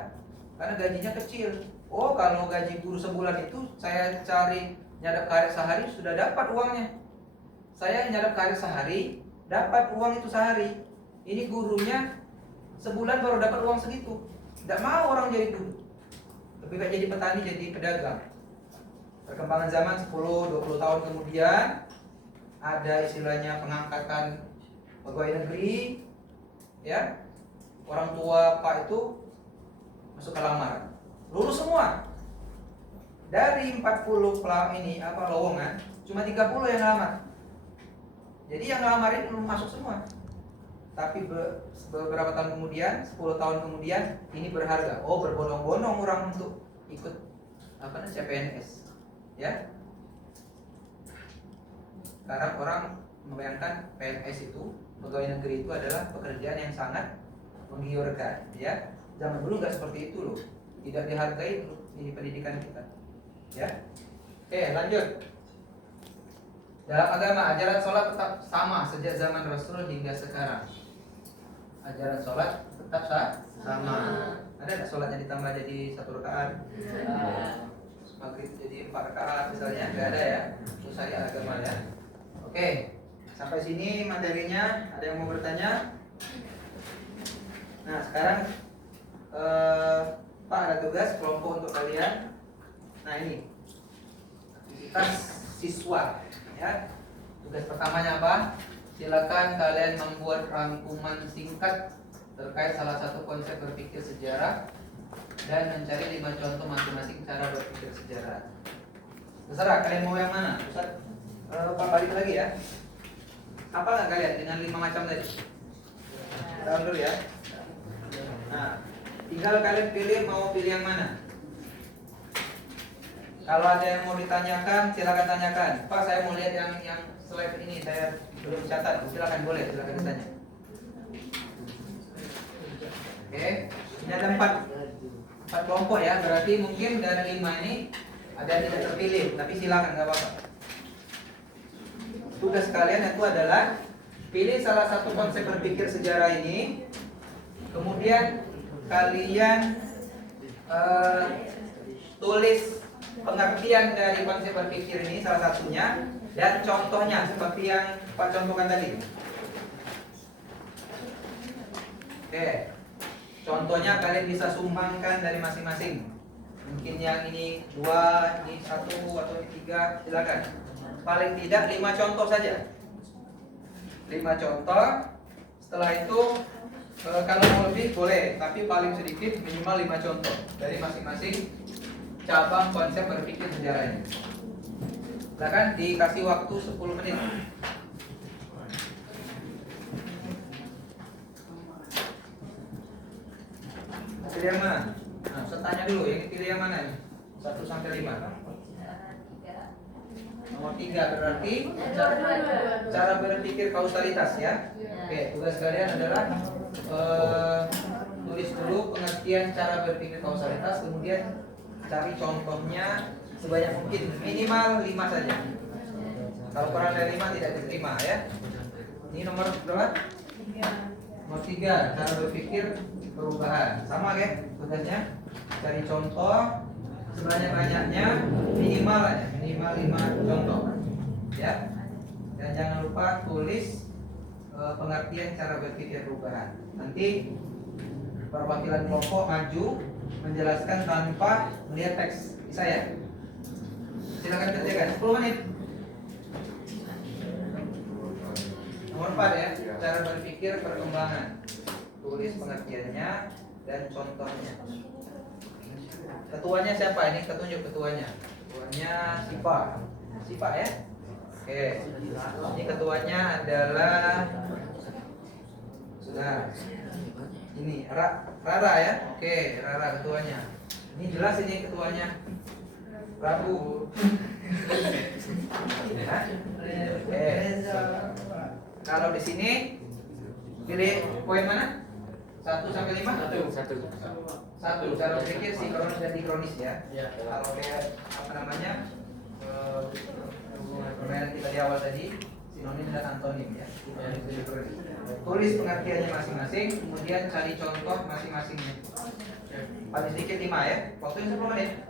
karena gajinya kecil. Oh kalau gaji guru sebulan itu saya cari nyadap karet sehari sudah dapat uangnya. Saya nyadap karet sehari dapat uang itu sehari. Ini gurunya sebulan baru dapat uang segitu. Tidak mau orang jadi guru. Lebih baik jadi petani, jadi pedagang. Perkembangan zaman 10-20 tahun kemudian ada istilahnya pengangkatan pegawai negeri, ya. Orang tua Pak itu masuk ke lamaran, lulus semua. Dari 40 lowongan, cuma 30 yang lamar. Jadi yang lamarin belum masuk semua. Tapi beberapa tahun kemudian, 10 tahun kemudian, ini berharga. Oh, berbondong-bondong orang untuk ikut CPNS, ya. Sekarang orang membayangkan PNS itu, pegawai negeri itu adalah pekerjaan yang sangat menggiurkan, ya. Zaman dulu nggak seperti itu loh, tidak dihargai di pendidikan kita, ya. Oke, lanjut. Dalam agama, ajaran sholat tetap sama sejak zaman Rasul hingga sekarang. Ajaran sholat tetap sama. Ada nggak sholatnya ditambah jadi 1 rakaat? Maghrib jadi 4 rakaat misalnya? Nggak ada ya. Itu syariat agama ya. Oke, sampai sini materinya. Ada yang mau bertanya? Nah, sekarang Pak ada tugas kelompok untuk kalian. Nah ini aktivitas siswa, ya. Tugas pertamanya apa? Silakan kalian membuat rangkuman singkat terkait salah satu konsep berpikir sejarah dan mencari 5 contoh masing-masing cara berpikir sejarah. Terserah kalian mau yang mana? Ustaz, Pak balik lagi ya. Apa nggak kalian dengan 5 macam tadi? Kita dulu ya. Nah, tinggal kalian pilih mau pilih yang mana. Kalau ada yang mau ditanyakan, silakan tanyakan. Pak, saya mau lihat yang slide ini, saya belum catat. Silakan boleh, silakan ditanya. Oke, ini ada 4 kelompok ya. Berarti mungkin dari 5 ini ada yang tidak terpilih, tapi silakan nggak apa-apa. Tugas kalian itu adalah pilih salah satu konsep berpikir sejarah ini, kemudian kalian tulis pengertian dari konsep berpikir ini salah satunya dan contohnya seperti yang Pak contohkan tadi. Oke, contohnya kalian bisa sumbangkan dari masing-masing. Mungkin yang ini 2, ini 1 atau ini 3, silakan. Paling tidak 5 contoh saja. 5 contoh. Setelah itu kalau mau lebih boleh, tapi paling sedikit minimal 5 contoh dari masing-masing cabang konsep berpikir sejarahnya. Silakan dikasih waktu 10 menit. Pilih yang mana? Nah, saya tanya dulu, yang pilih yang mana nih? 1 sampai 5. Nomor 3 berarti cara berpikir kausalitas ya. Oke, tugas kalian adalah tulis dulu pengertian cara berpikir kausalitas, kemudian cari contohnya sebanyak mungkin, minimal 5 saja. Kalau kurang dari 5 tidak diterima ya. Ini nomor berapa? 3. Nomor 3, cara berpikir perubahan. Sama ya tugasnya, cari contoh sebanyak-banyaknya, minimal 5 contoh ya. Dan jangan lupa tulis pengertian cara berpikir perubahan. Nanti perwakilan kelompok maju menjelaskan tanpa melihat teks. Bisa ya? Silakan kerjakan 10 menit. Nomor 4 ya, cara berpikir perkembangan. Tulis pengertiannya dan contohnya. Ketuanya siapa? Ini ketunjuk ketuanya. Ketuanya Sipa. Sipa ya? Oke. Ini ketuanya adalah sudah. Ini Rara ya? Oke, Rara ketuanya. Ini jelas ini ketuanya. Prabu. Hah? Oke. Kalau di sini pilih poin mana? 1 sampai 5? 1. Cara berpikir sinkronis dan dikronis ya. Kalau kayak apa namanya? Permainan kita di awal tadi, sinonim dan antonim ya. Tulis pengertiannya masing-masing, kemudian cari contoh masing-masingnya. Paling sedikit 5 ya. Waktunya 10 menit.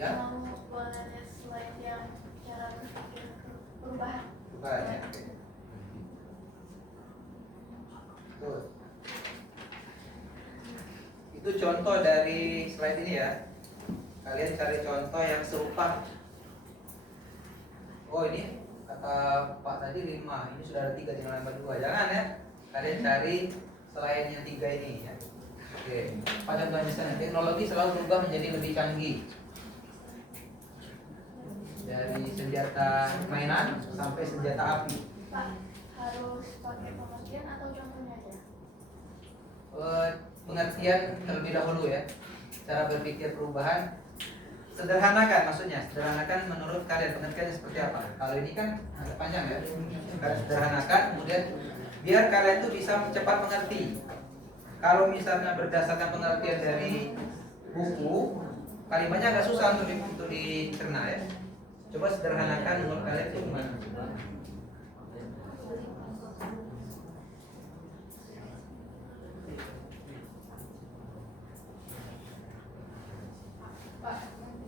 Ya. Mau boleh slide yang cara berpikir perubahan. Bukan ya. Tuh. Itu contoh dari slide ini ya. Kalian cari contoh yang serupa. Oh ini kata Pak tadi 5, ini sudah ada 3 tinggal nambah 2. Jangan ya. Kalian cari selain yang 3 ini ya. Oke. Apa contohnya misalnya teknologi selalu berubah menjadi lebih canggih. Dari senjata mainan sampai senjata api. Pak, harus pakai pengertian atau contohnya aja? Pengertian terlebih dahulu ya. Cara berpikir perubahan sederhanakan, maksudnya sederhanakan menurut kalian pengertiannya seperti apa. Kalau ini kan agak panjang ya. Kalian sederhanakan, kemudian biar kalian tuh bisa cepat mengerti. Kalau misalnya berdasarkan pengertian dari buku, kalimatnya agak susah untuk dicerna ya. Coba sederhanakan menurut kalian itu gimana? Pak,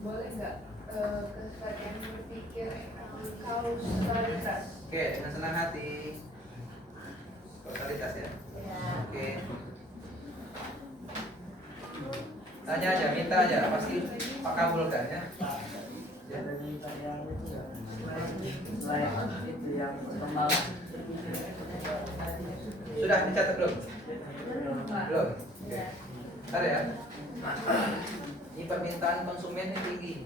boleh nggak kesesuaian berpikir kausalitas? Oke, dengan senang hati. Kausalitas ya. Ya. Oke. Tanya aja, minta aja, pasti Pak kabulkan ya. Sudah dicatat belum? Belum. Oke. Ada ya? Ini permintaan konsumennya tinggi.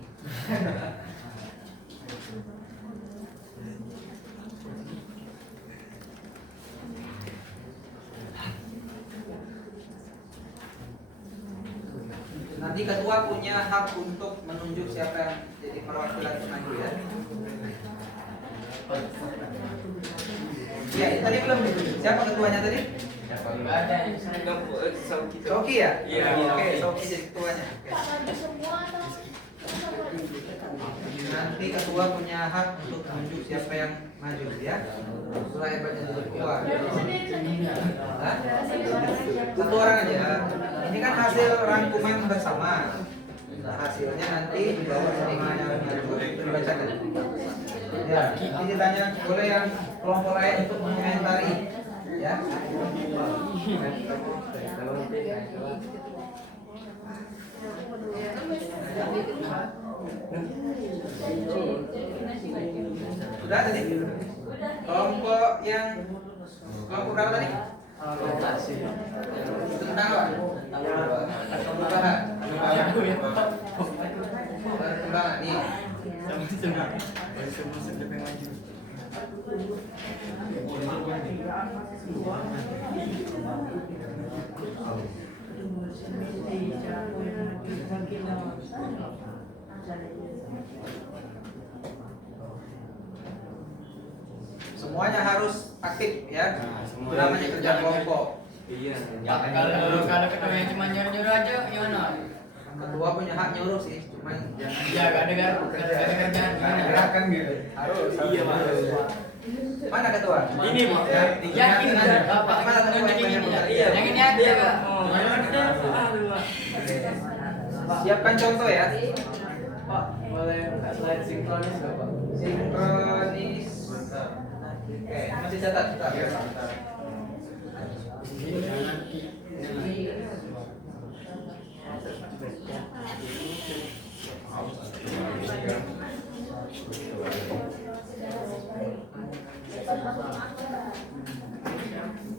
Nanti ketua punya hak untuk menunjuk siapa yang jadi perwakilan maju ya. Ya, ini tadi belum. Siapa ketuanya tadi? Soki ya? Iya. Oke, Soki jadi ketuanya. Oke. Pak, maju semua atau Nanti ketua punya hak untuk menunjuk siapa yang maju ya. Itulah hebatnya jadi ketua. sendiri-sendiri? Hah? Sendiri-sendiri. Satu orang aja. Ini kan hasil rangkuman bersama. Nah, hasilnya nanti dibawa sama yang maju dibacakan. Ya, ini ditanya boleh yang kelompok lain untuk mengomentari. Ya. Sudah tadi? Kelompok yang kelompok berapa tadi? Tentang apa? Perubahan. Perkembangan nih. Semuanya harus aktif ya. Itu namanya kerja kelompok. Iya. Kalau ketua yang cuma nyuruh-nyuruh aja gimana? ketua punya hak nyuruh sih, cuman Ya gak ada kerjaan gimana? Gerakan gitu. harus. Iya mas. Mana ketua? Ini pak. Yakin bapak. Mana ketua yang banyak bekerja? Yang ini aja pak. Siapkan contoh ya. Pak boleh slide sinkronis nggak pak? Sinkronis. Oke, masih catat.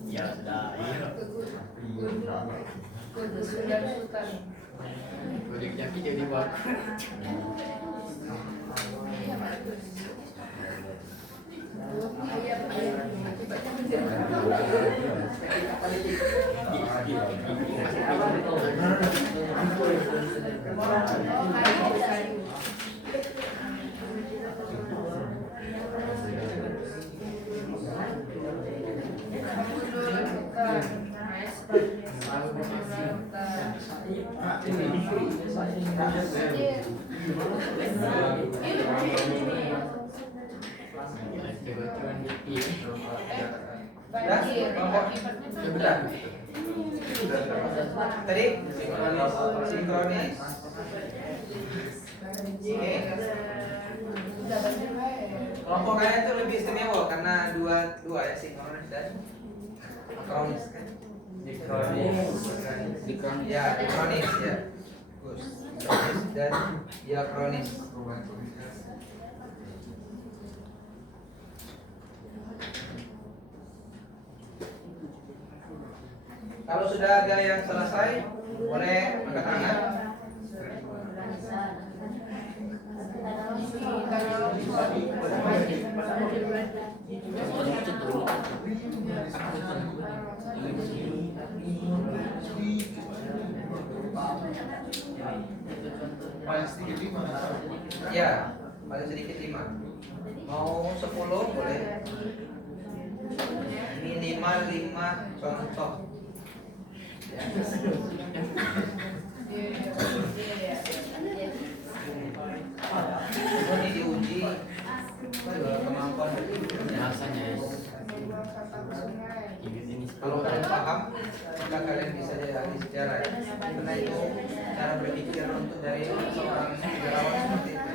Ya sudah. Udah jaki jadi pak. Sebentar. Tadi sinkronis. Oke. Kelompok kalian itu lebih istimewa karena dua ya, sinkronis dan kronis kan? Dikronis. Ya, dikronis ya. Bagus. Kronis dan diakronis. Kalau sudah ada yang selesai, boleh angkat tangan. Paling sedikit 5. Ya, paling sedikit 5. Mau 10 boleh. Minimal 5 contoh. Ini diuji kemampuan Rasanya kalau kalian paham maka kalian bisa jadi ahli sejarah ya. Karena itu cara berpikir untuk dari seorang sejarawan seperti itu.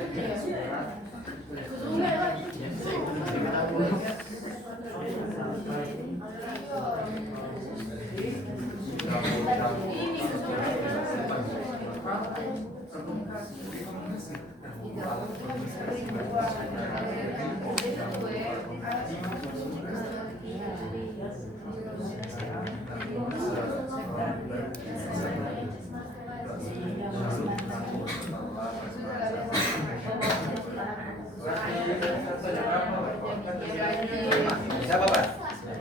Bisa Bapak?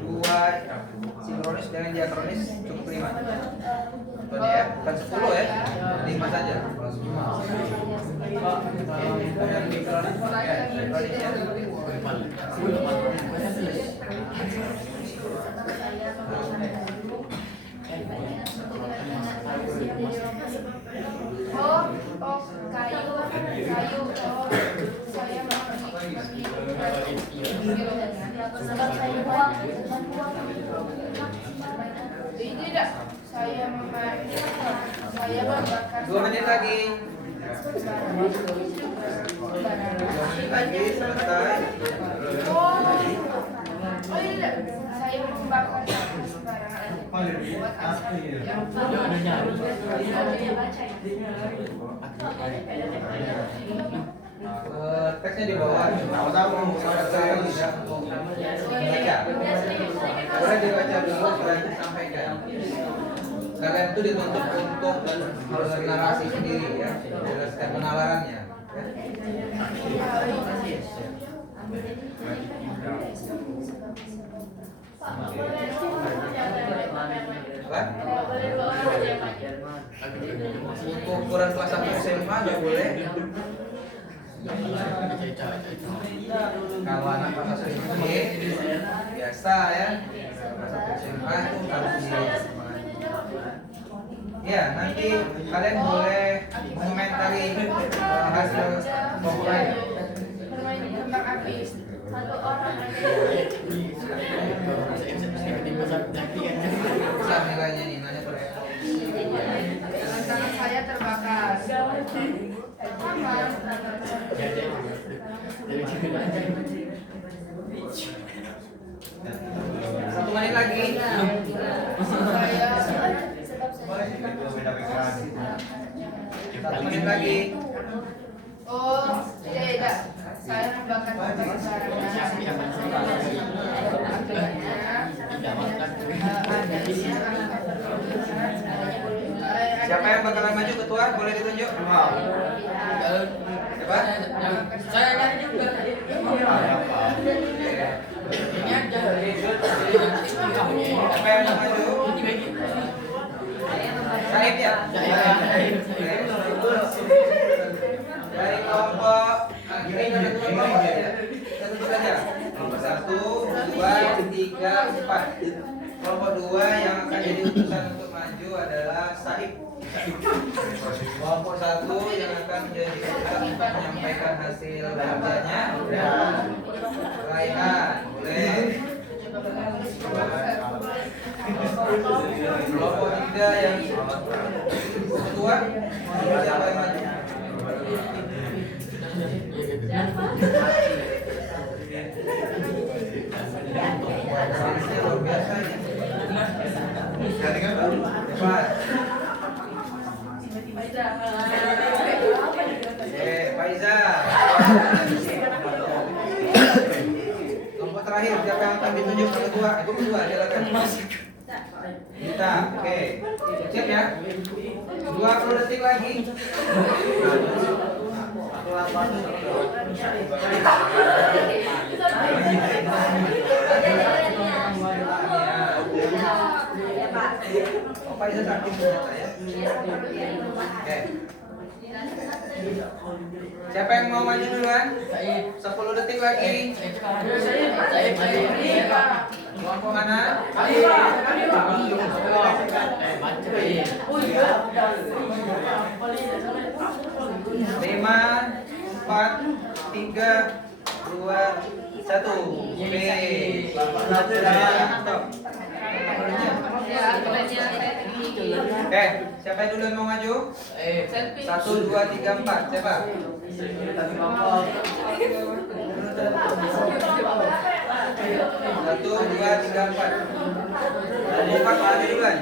2 sinkronis dengan diakronis cukup 5. Contohnya ya, bukan 10 ya, 5 saja. Yang diakronis ya, sinkronis ya. Kayu, saya tidak, saya membakar 2 menit lagi. Lagi selesai. Oh iya, saya membakar sembarangan buat asap yang Teksnya di bawah. Tahu-tahu saya tidak membaca. Boleh dibaca dulu setelah disampaikan. Kalian itu dituntut untuk narasi sendiri ya, jelaskan penalarannya. Ya. Apa? Untuk ukuran kelas 1 SMA nggak boleh. Kalau anak kelas 1 SMA biasa ya, kelas 1 SMA itu harus sendiri. Ya, nanti kalian boleh komentari hasil populer. Bermain di kembang api. Satu orang Besar nilainya nih, nanya terus. tangan saya terbakar. Satu menit lagi. Satu menit lagi. Oh, tidak. Saya membakar barang-barang. Siapa yang bakalan maju ketua? Boleh ditunjuk? Siapa? Saya juga. Ini aja. Siapa yang mau maju? Saib ya? Dari kelompok ini ada dua kelompok ya? Satu saja. Kelompok 1, 2, 3, 4. Kelompok 2 yang akan jadi utusan untuk maju adalah Saib. Kelompok 1 yang akan menjadi utusan untuk menyampaikan hasil kerjanya Raihan, boleh. Kelompok 3 yang ketua, siapa yang maju? Hasil luar biasa ini. Cepat. Faiza. Kelompok terakhir siapa yang akan ditunjuk ketua? Ibu ketua, silakan. Kita, oke. Siap ya? 20 detik lagi. Oh, Faiza sakit ternyata ya. Oke. Siapa yang mau maju duluan? 10 detik lagi. Kelompok mana? 5, 4, 3, 2, 1. Oke. Stop. Oke, siapa yang duluan mau maju? 1, 2, 3, 4. Siapa? 1, 2, 3, 4. Empat maju duluan.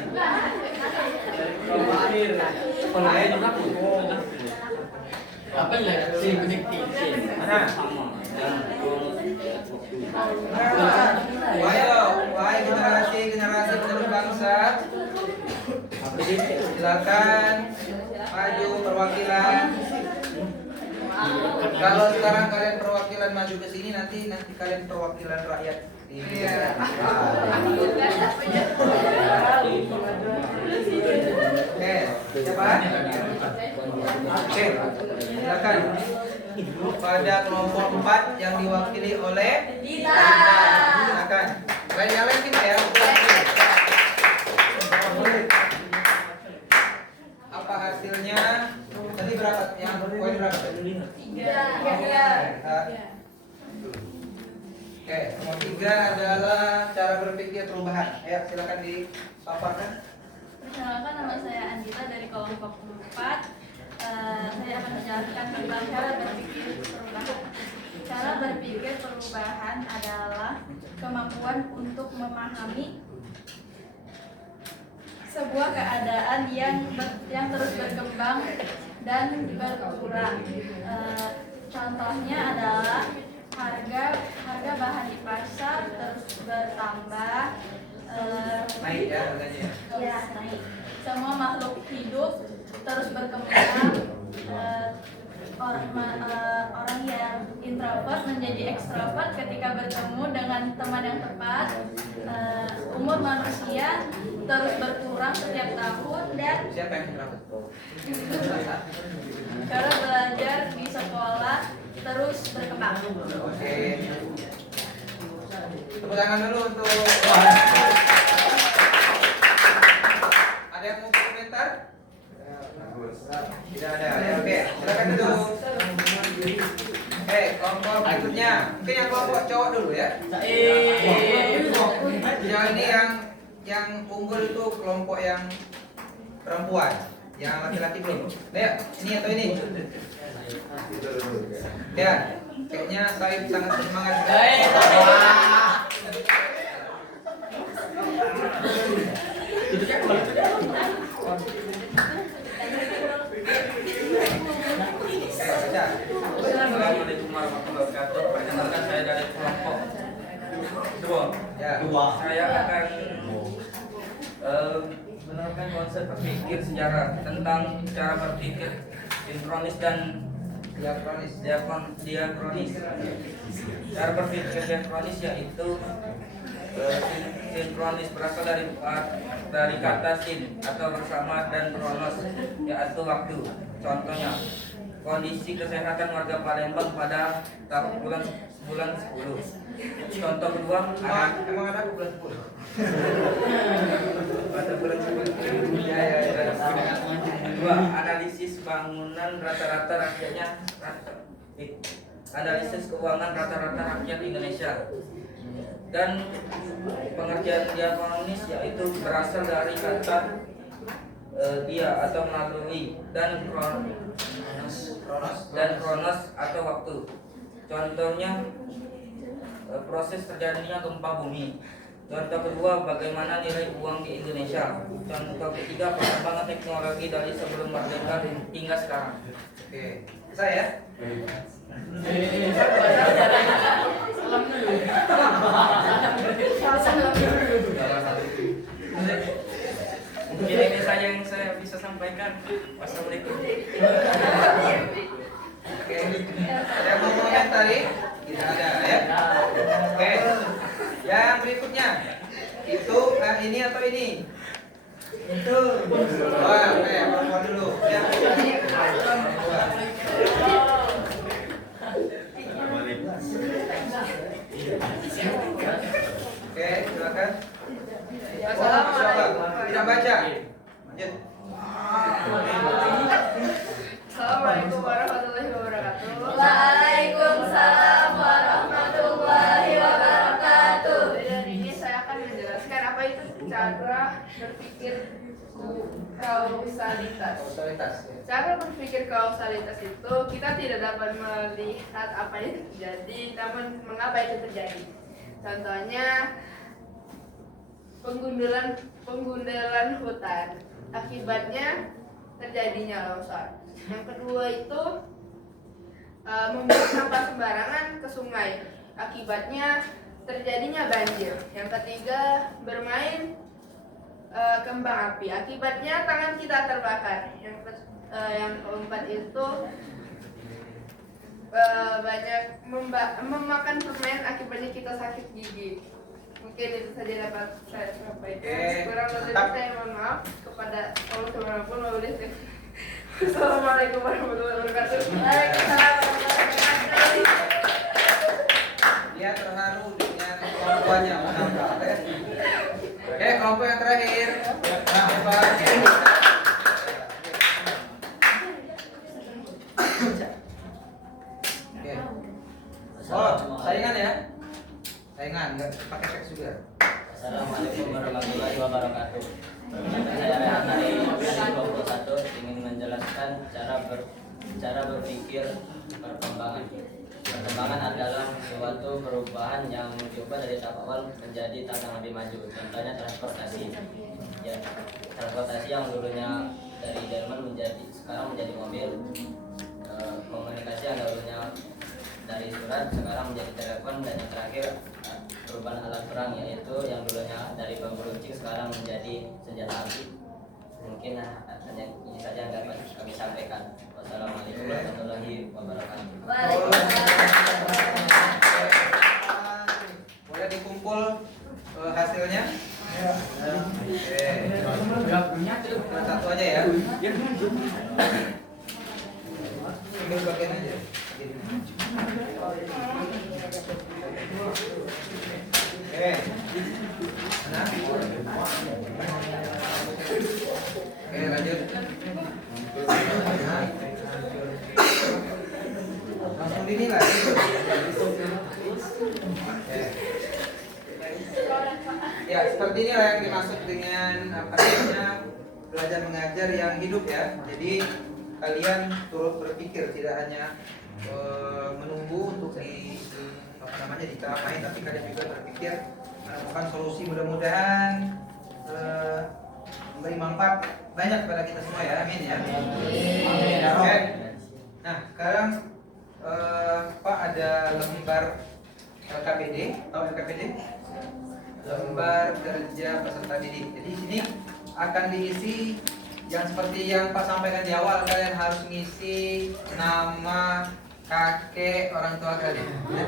Apa ya? Mana? Ayo, wahai generasi penerus bangsa, silakan maju perwakilan. Kalau sekarang kalian perwakilan maju ke sini, nanti kalian perwakilan rakyat. Oke, siapa? Oke, silakan. Pada kelompok 4 yang diwakili oleh Dita. Silakan. Kalian nyalain kita ya. Apa hasilnya? Tadi berapa? Yang poin berapa? 3. Oke, nomor 3 adalah cara berpikir perubahan. Ya, silakan dipaparkan. Perkenalkan, nama saya Andita dari kelompok 4. Saya akan menjelaskan tentang cara berpikir perubahan. Cara berpikir perubahan adalah kemampuan untuk memahami sebuah keadaan yang terus berkembang dan berkurang. Contohnya adalah harga bahan di pasar terus bertambah. Naik ya harganya. Ya, naik. Semua makhluk hidup terus berkembang. Orang yang introvert menjadi ekstrovert ketika bertemu dengan teman yang tepat. Umur manusia terus berkurang setiap tahun dan Siapa yang berapa? cara belajar di sekolah terus berkembang. Oke. Tepuk tangan dulu untuk. Ada yang mau komentar? Tidak ada. Ya, oke. silakan duduk. Oke, kelompok berikutnya. Mungkin yang kelompok cowok dulu ya. Yang ini yang unggul itu kelompok yang perempuan, yang laki-laki belum. Ya, ini atau ini? Ya, kayaknya Saib sangat semangat. Assalamualaikum warahmatullahi wabarakatuh. Perkenalkan saya dari kelompok dua. Saya akan menerangkan konsep berpikir sejarah tentang cara berpikir sinkronis dan diakronis. Cara berpikir sinkronis yaitu sinkronis berasal dari kata sin atau bersama dan kronos yaitu waktu. Contohnya kondisi kesehatan warga Palembang pada bulan 10. Contoh kedua, Emang ada bulan 10? pada bulan 10. Kedua, analisis bangunan rata-rata rakyatnya, analisis keuangan rata-rata rakyat Indonesia. Dan pengertian diakronis yaitu berasal dari kata dia atau melalui dan kronos atau waktu. Contohnya proses terjadinya gempa bumi. Contoh kedua, bagaimana nilai uang di Indonesia. Contoh ketiga, perkembangan teknologi dari sebelum merdeka hingga sekarang. Oke, saya. Mungkin ini saja yang saya bisa sampaikan. Wassalamualaikum. Oke, ada yang mau komentari? Tidak ada ya. Oke, yang berikutnya itu ini atau ini? Itu. Wah, oke, perempuan dulu. Ya. Oke, silakan. Tidak baca. Lanjut. Assalamualaikum warahmatullahi wabarakatuh. Waalaikumsalam warahmatullahi wabarakatuh. Dari ini saya akan menjelaskan apa itu cara berpikir kausalitas. Kausalitas. Cara berpikir kausalitas itu kita tidak dapat melihat apa yang terjadi, namun mengapa itu terjadi. Contohnya penggundulan hutan, akibatnya terjadinya longsor. Yang kedua itu membuang sampah sembarangan ke sungai, akibatnya terjadinya banjir. Yang ketiga, bermain kembang api, akibatnya tangan kita terbakar. Yang keempat itu banyak memakan permen, akibatnya kita sakit gigi. Mungkin itu saja dapat saya sampaikan. Kurang lebih saya mohon maaf kepada Allah Subhanahu wa taala. Assalamualaikum warahmatullahi wabarakatuh. Waalaikumsalam warahmatullahi wabarakatuh. Dia terharu dengan kemampuannya menangkap. Oke, kelompok yang terakhir. Oke. Oh, saingan ya? Saingan, nggak pakai teks juga. Assalamualaikum warahmatullahi wabarakatuh. Saya Rehan dari kelompok 1 ingin menjelaskan cara berpikir perkembangan. Perkembangan adalah suatu perubahan yang diubah dari tahap awal menjadi tahap lebih maju. Contohnya transportasi. Ya, transportasi yang dulunya dari Jerman sekarang menjadi mobil. Komunikasi yang dulunya dari surat sekarang menjadi telepon, dan yang terakhir perubahan alat perang, yaitu yang dulunya dari bambu runcing sekarang menjadi senjata api. Mungkin hanya ini saja yang dapat kami sampaikan. Wassalamualaikum warahmatullahi wabarakatuh. Boleh dikumpul hasilnya? Oke. Cuma satu aja ya. Ambil bagian aja. Oke. Mana? Oke, lanjut. dinilai. Ya, seperti inilah yang dimaksud dengan apa namanya belajar mengajar yang hidup ya. Jadi kalian turut berpikir, tidak hanya menunggu untuk apa namanya ditamai, tapi kalian juga berpikir menemukan solusi. Mudah-mudahan memberi manfaat banyak pada kita semua ya. Amin ya. Amin. Oke. Nah, sekarang Pak ada lembar LKPD, tahu LKPD? Lembar kerja peserta didik. Jadi di sini akan diisi yang seperti yang Pak sampaikan di awal, kalian harus ngisi nama, kakek, orang tua kalian. Ya.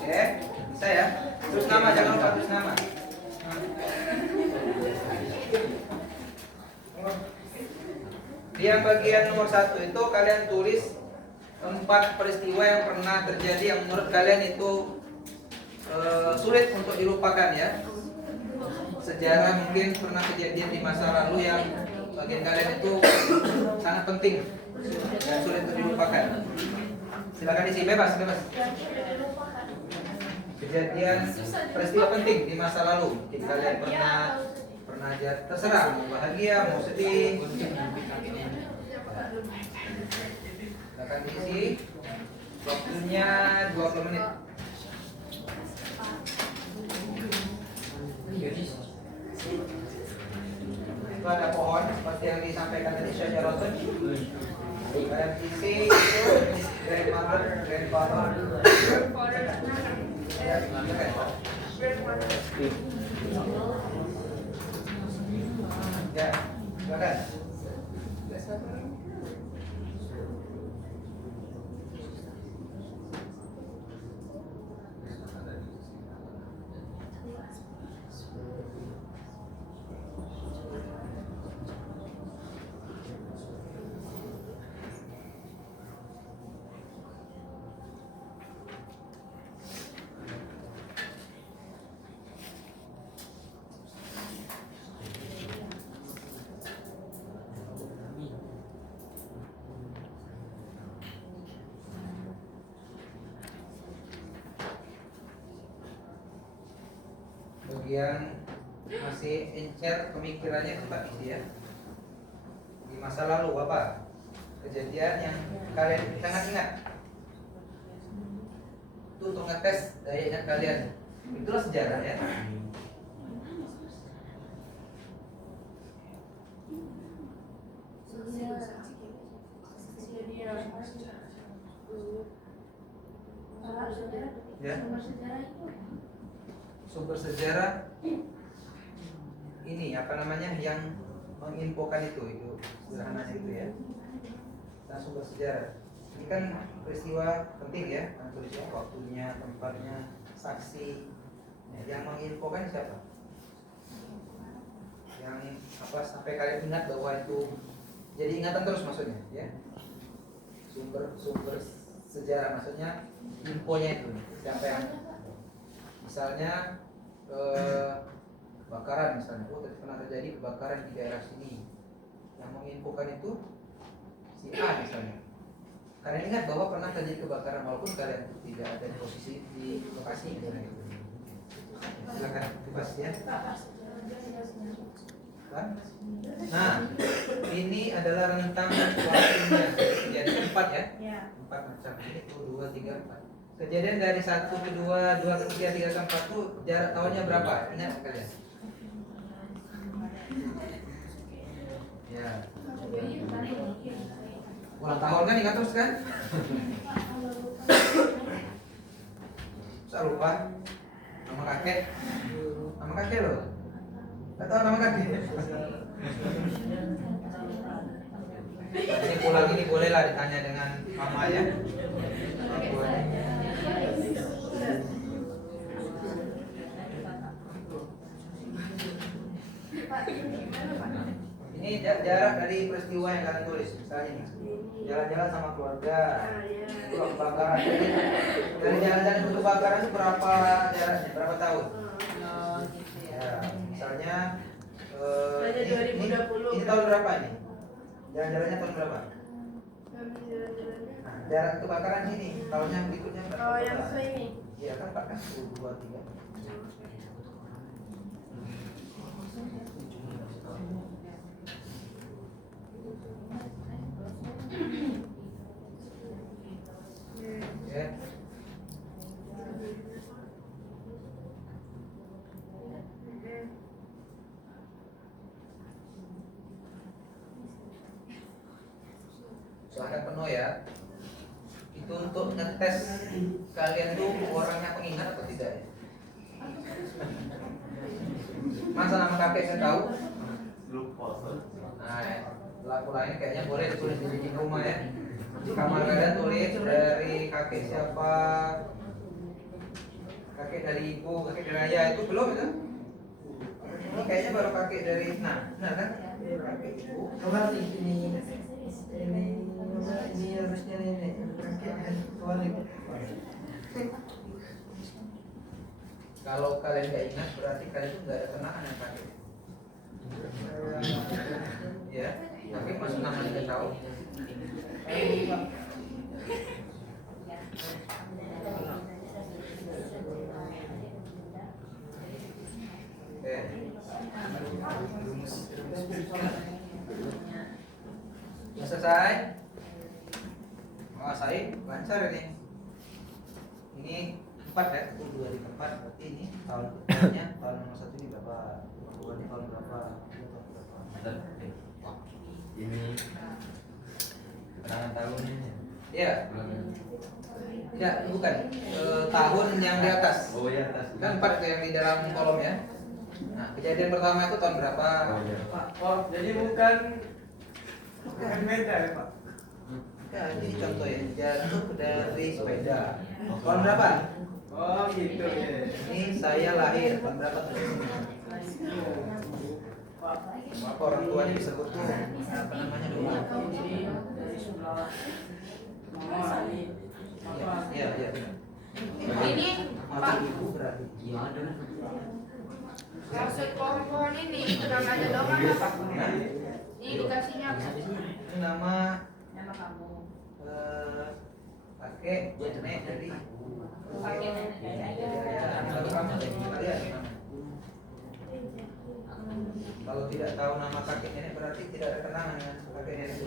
Oke, bisa ya. Terus nama, jangan lupa terus nama. Di yang bagian nomor 1 itu kalian tulis 4 peristiwa yang pernah terjadi yang menurut kalian itu sulit untuk dilupakan ya. Sejarah mungkin pernah kejadian di masa lalu yang bagian kalian itu sangat penting dan sulit untuk dilupakan. Silakan isi bebas. Kejadian peristiwa penting di masa lalu mungkin kalian pernah terserah mau bahagia mau sedih. Silakan diisi. Waktunya 20 menit. Itu ada pohon seperti yang disampaikan tadi Syajaratun. Kalian isi itu grandmother, grandfather. Ya, silakan. Ya, silakan. Yang masih encer pemikirannya tetap isi ya. Di masa lalu apa kejadian yang kalian sangat ingat, itu untuk ngetes daya ingat kalian. Itulah sejarah ya. Ya. Sumber sejarah ini apa namanya yang menginfokan itu sederhananya itu ya. Nah, sumber sejarah ini kan peristiwa penting ya, kan tulisnya waktunya, tempatnya, saksi. Ya, yang menginfokan siapa? Yang apa sampai kalian ingat bahwa itu jadi ingatan terus maksudnya ya. Sumber sejarah maksudnya infonya itu siapa yang misalnya kebakaran misalnya, pernah terjadi kebakaran di daerah sini, yang menginfokan itu si A misalnya. Kalian ingat bahwa pernah terjadi kebakaran walaupun kalian tidak ada di posisi di lokasi misalnya. Silakan bebas ya. Nah, ini adalah rentang waktunya. Jadi 4 ya? 4 macam ini tuh 2, 3, 4. Kejadian dari 1 ke 2, 2 ke 3, 3 ke 4 tuh jarak tahunnya berapa? Ingat kalian? Ya. Ulang tahun kan ingat terus kan? Saya lupa. Nama kakek. Nama kakek loh. Gak tahu nama kakek. Ini pulang ini bolehlah ditanya dengan mama ya. Ini jarak dari peristiwa yang kalian tulis, misalnya nih, jalan-jalan sama keluarga, itu kebakaran. Dari jalan-jalan ke kebakaran itu berapa jaraknya, berapa tahun? Ya, misalnya ini tahun berapa ini? Jalan-jalannya tahun berapa? Nah, jarak kebakaran sini. Kalau yang berikutnya berapa? Oh, yang sesuai ini. Iya kan Pak kan 1, 2, 3. Ya. Soalnya penuh ya. Itu untuk ngetes kalian tuh orangnya pengingat atau tidak ya? Masa nama kakek saya tahu? Nah, ya. Laku lain kayaknya boleh ditulis di dinding rumah ya. Di kamar kalian tulis dari kakek siapa, kakek dari ibu, kakek dari ayah, itu belum itu? Ini kayaknya baru kakek dari nah kan? Kakek ibu. Kembali ini harusnya nenek kakek kan kembali. Kalau kalian nggak ingat berarti kalian tuh nggak ada kenangan yang kakek. Ya, kakek masuk nama tidak tahu. Sudah selesai? Oh, saya lancar ini. Ini 4 ya, 1, 2, 3, 4. Berarti ini tahunnya tahun nomor 1 ini berapa? Ini tahun berapa? Ini kenangan tahun ini. Iya. Ya, bukan. Tahun yang di atas. Oh ya, atas. Kan 4 itu yang di dalam kolom ya. Nah, kejadian pertama itu tahun berapa? Oh iya. Oh, jadi bukan beda ya Pak? Ya, ini contoh ya. Jatuh dari sepeda. Tahun berapa? Oh gitu ya. Ini saya lahir tahun berapa tuh? Apa orang tua disebut tuh apa namanya dulu? Iya, iya. Ini Pak, Ibu berarti. maksud pohon-pohon ini bukan ada doang apa Pak? Ini dikasihnya apa? Ini nama kamu. kakek nenek dari Kakek nenek dari ayah. Lalu kamu dari kalian gimana? Kalau tidak tahu nama kakek nenek berarti tidak ada kenangan dengan kakek nenek.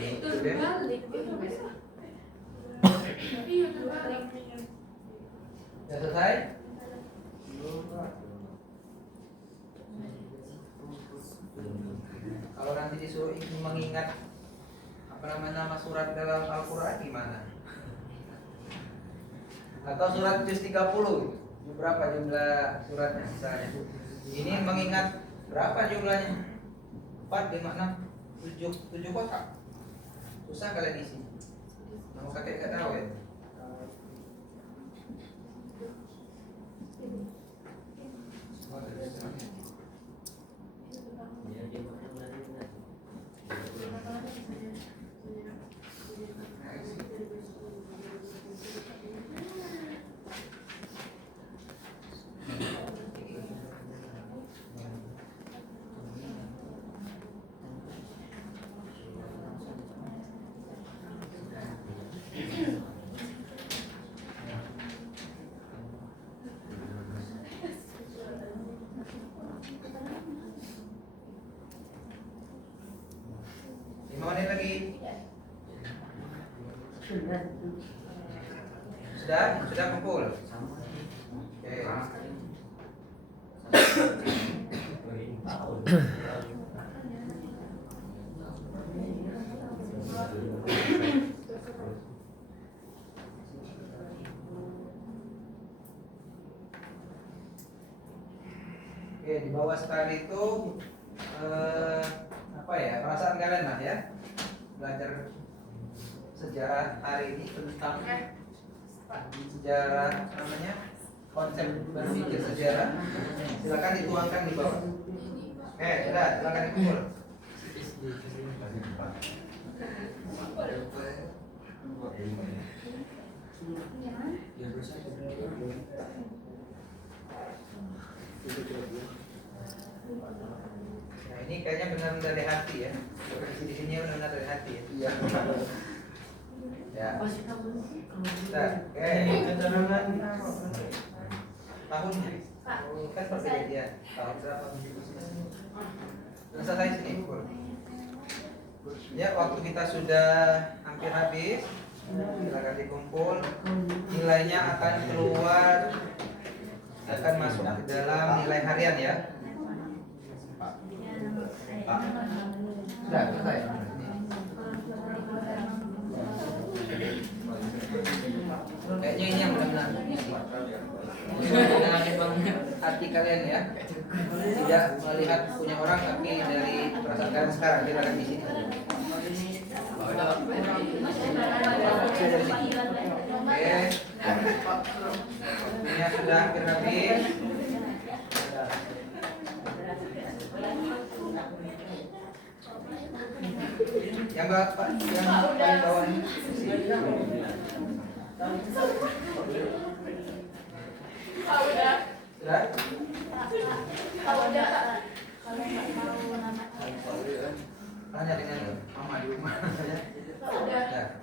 Itu terbalik. Iya terbalik. Sudah selesai? Kalau nanti disuruh ingin mengingat apa nama surat dalam Al-Quran gimana? Atau surat juz 30 berapa jumlah suratnya misalnya? Ini mengingat berapa jumlahnya? 4, 5, 6, 7 kotak. Susah kalian isi. Nama kakek nggak tahu ya? Sudah kumpul. Oke. Oke, di bawah sekali itu apa ya, perasaan kalian lah ya, belajar sejarah hari ini tentang sejarah namanya konsep berpikir sejarah. Silakan dituangkan di bawah. Oke, sudah, silakan dikumpul. Nah, ini kayaknya benar-benar dari hati ya. Di sini benar-benar dari hati ya. Iya. Ya. Nah, oke. Tahunnya. Kan perbedaannya. Tahun berapa? Selesai sini. Ya, waktu kita sudah hampir habis. Silakan dikumpul. Nilainya akan keluar, akan masuk ke dalam nilai harian ya. Sudah selesai. Kayaknya ini yang benar-benar dengan hati kalian ya. Tidak melihat punya orang, tapi dari perasaan kalian sekarang. Silakan di sini. Oke. Ini sudah hampir habis. Yang bapak, yang paling bawah ini. Sudah? Tanya dengan mama di rumah. Ya.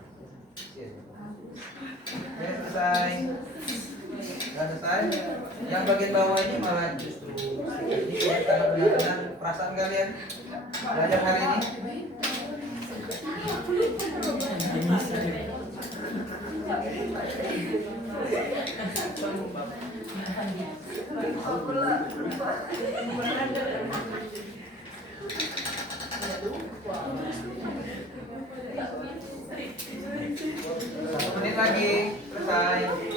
Oke, selesai. Sudah selesai. Yang bagian bawah ini malah justru ini ya, karena benar-benar perasaan kalian belajar hari ini. Satu menit lagi, selesai. Oke,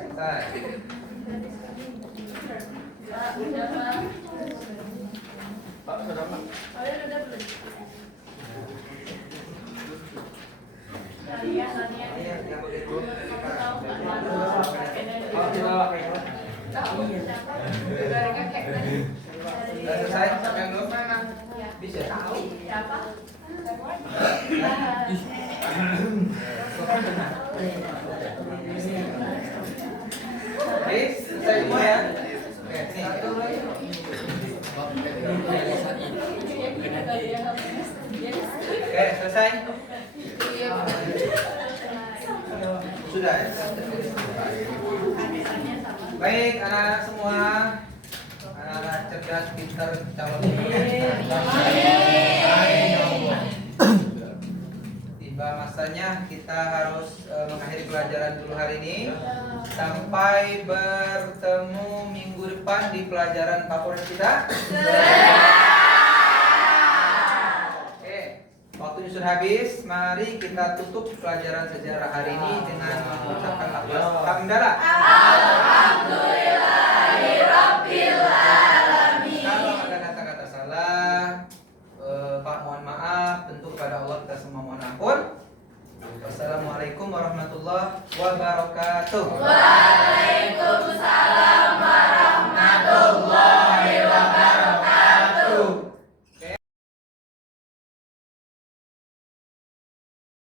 selesai. Pak, sudah Pak. Sudah selesai sampai belum? Bisa. Oke, selesai semua ya. Oke, oke, selesai. Sudah ya? Baik, anak-anak semua, anak-anak cerdas, pintar, calon. Tiba masanya kita harus mengakhiri pelajaran dulu hari ini. Sampai bertemu minggu depan di pelajaran favorit kita. Waktunya sudah habis, mari kita tutup pelajaran sejarah hari ini dengan mengucapkan lafaz hamdalah. Alhamdulillahirobbilalamin. Kalau ada kata-kata salah, Pak mohon maaf, tentu kepada Allah kita semua mohon ampun. Wassalamualaikum warahmatullahi wabarakatuh. Waalaikumsalam warahmatullahi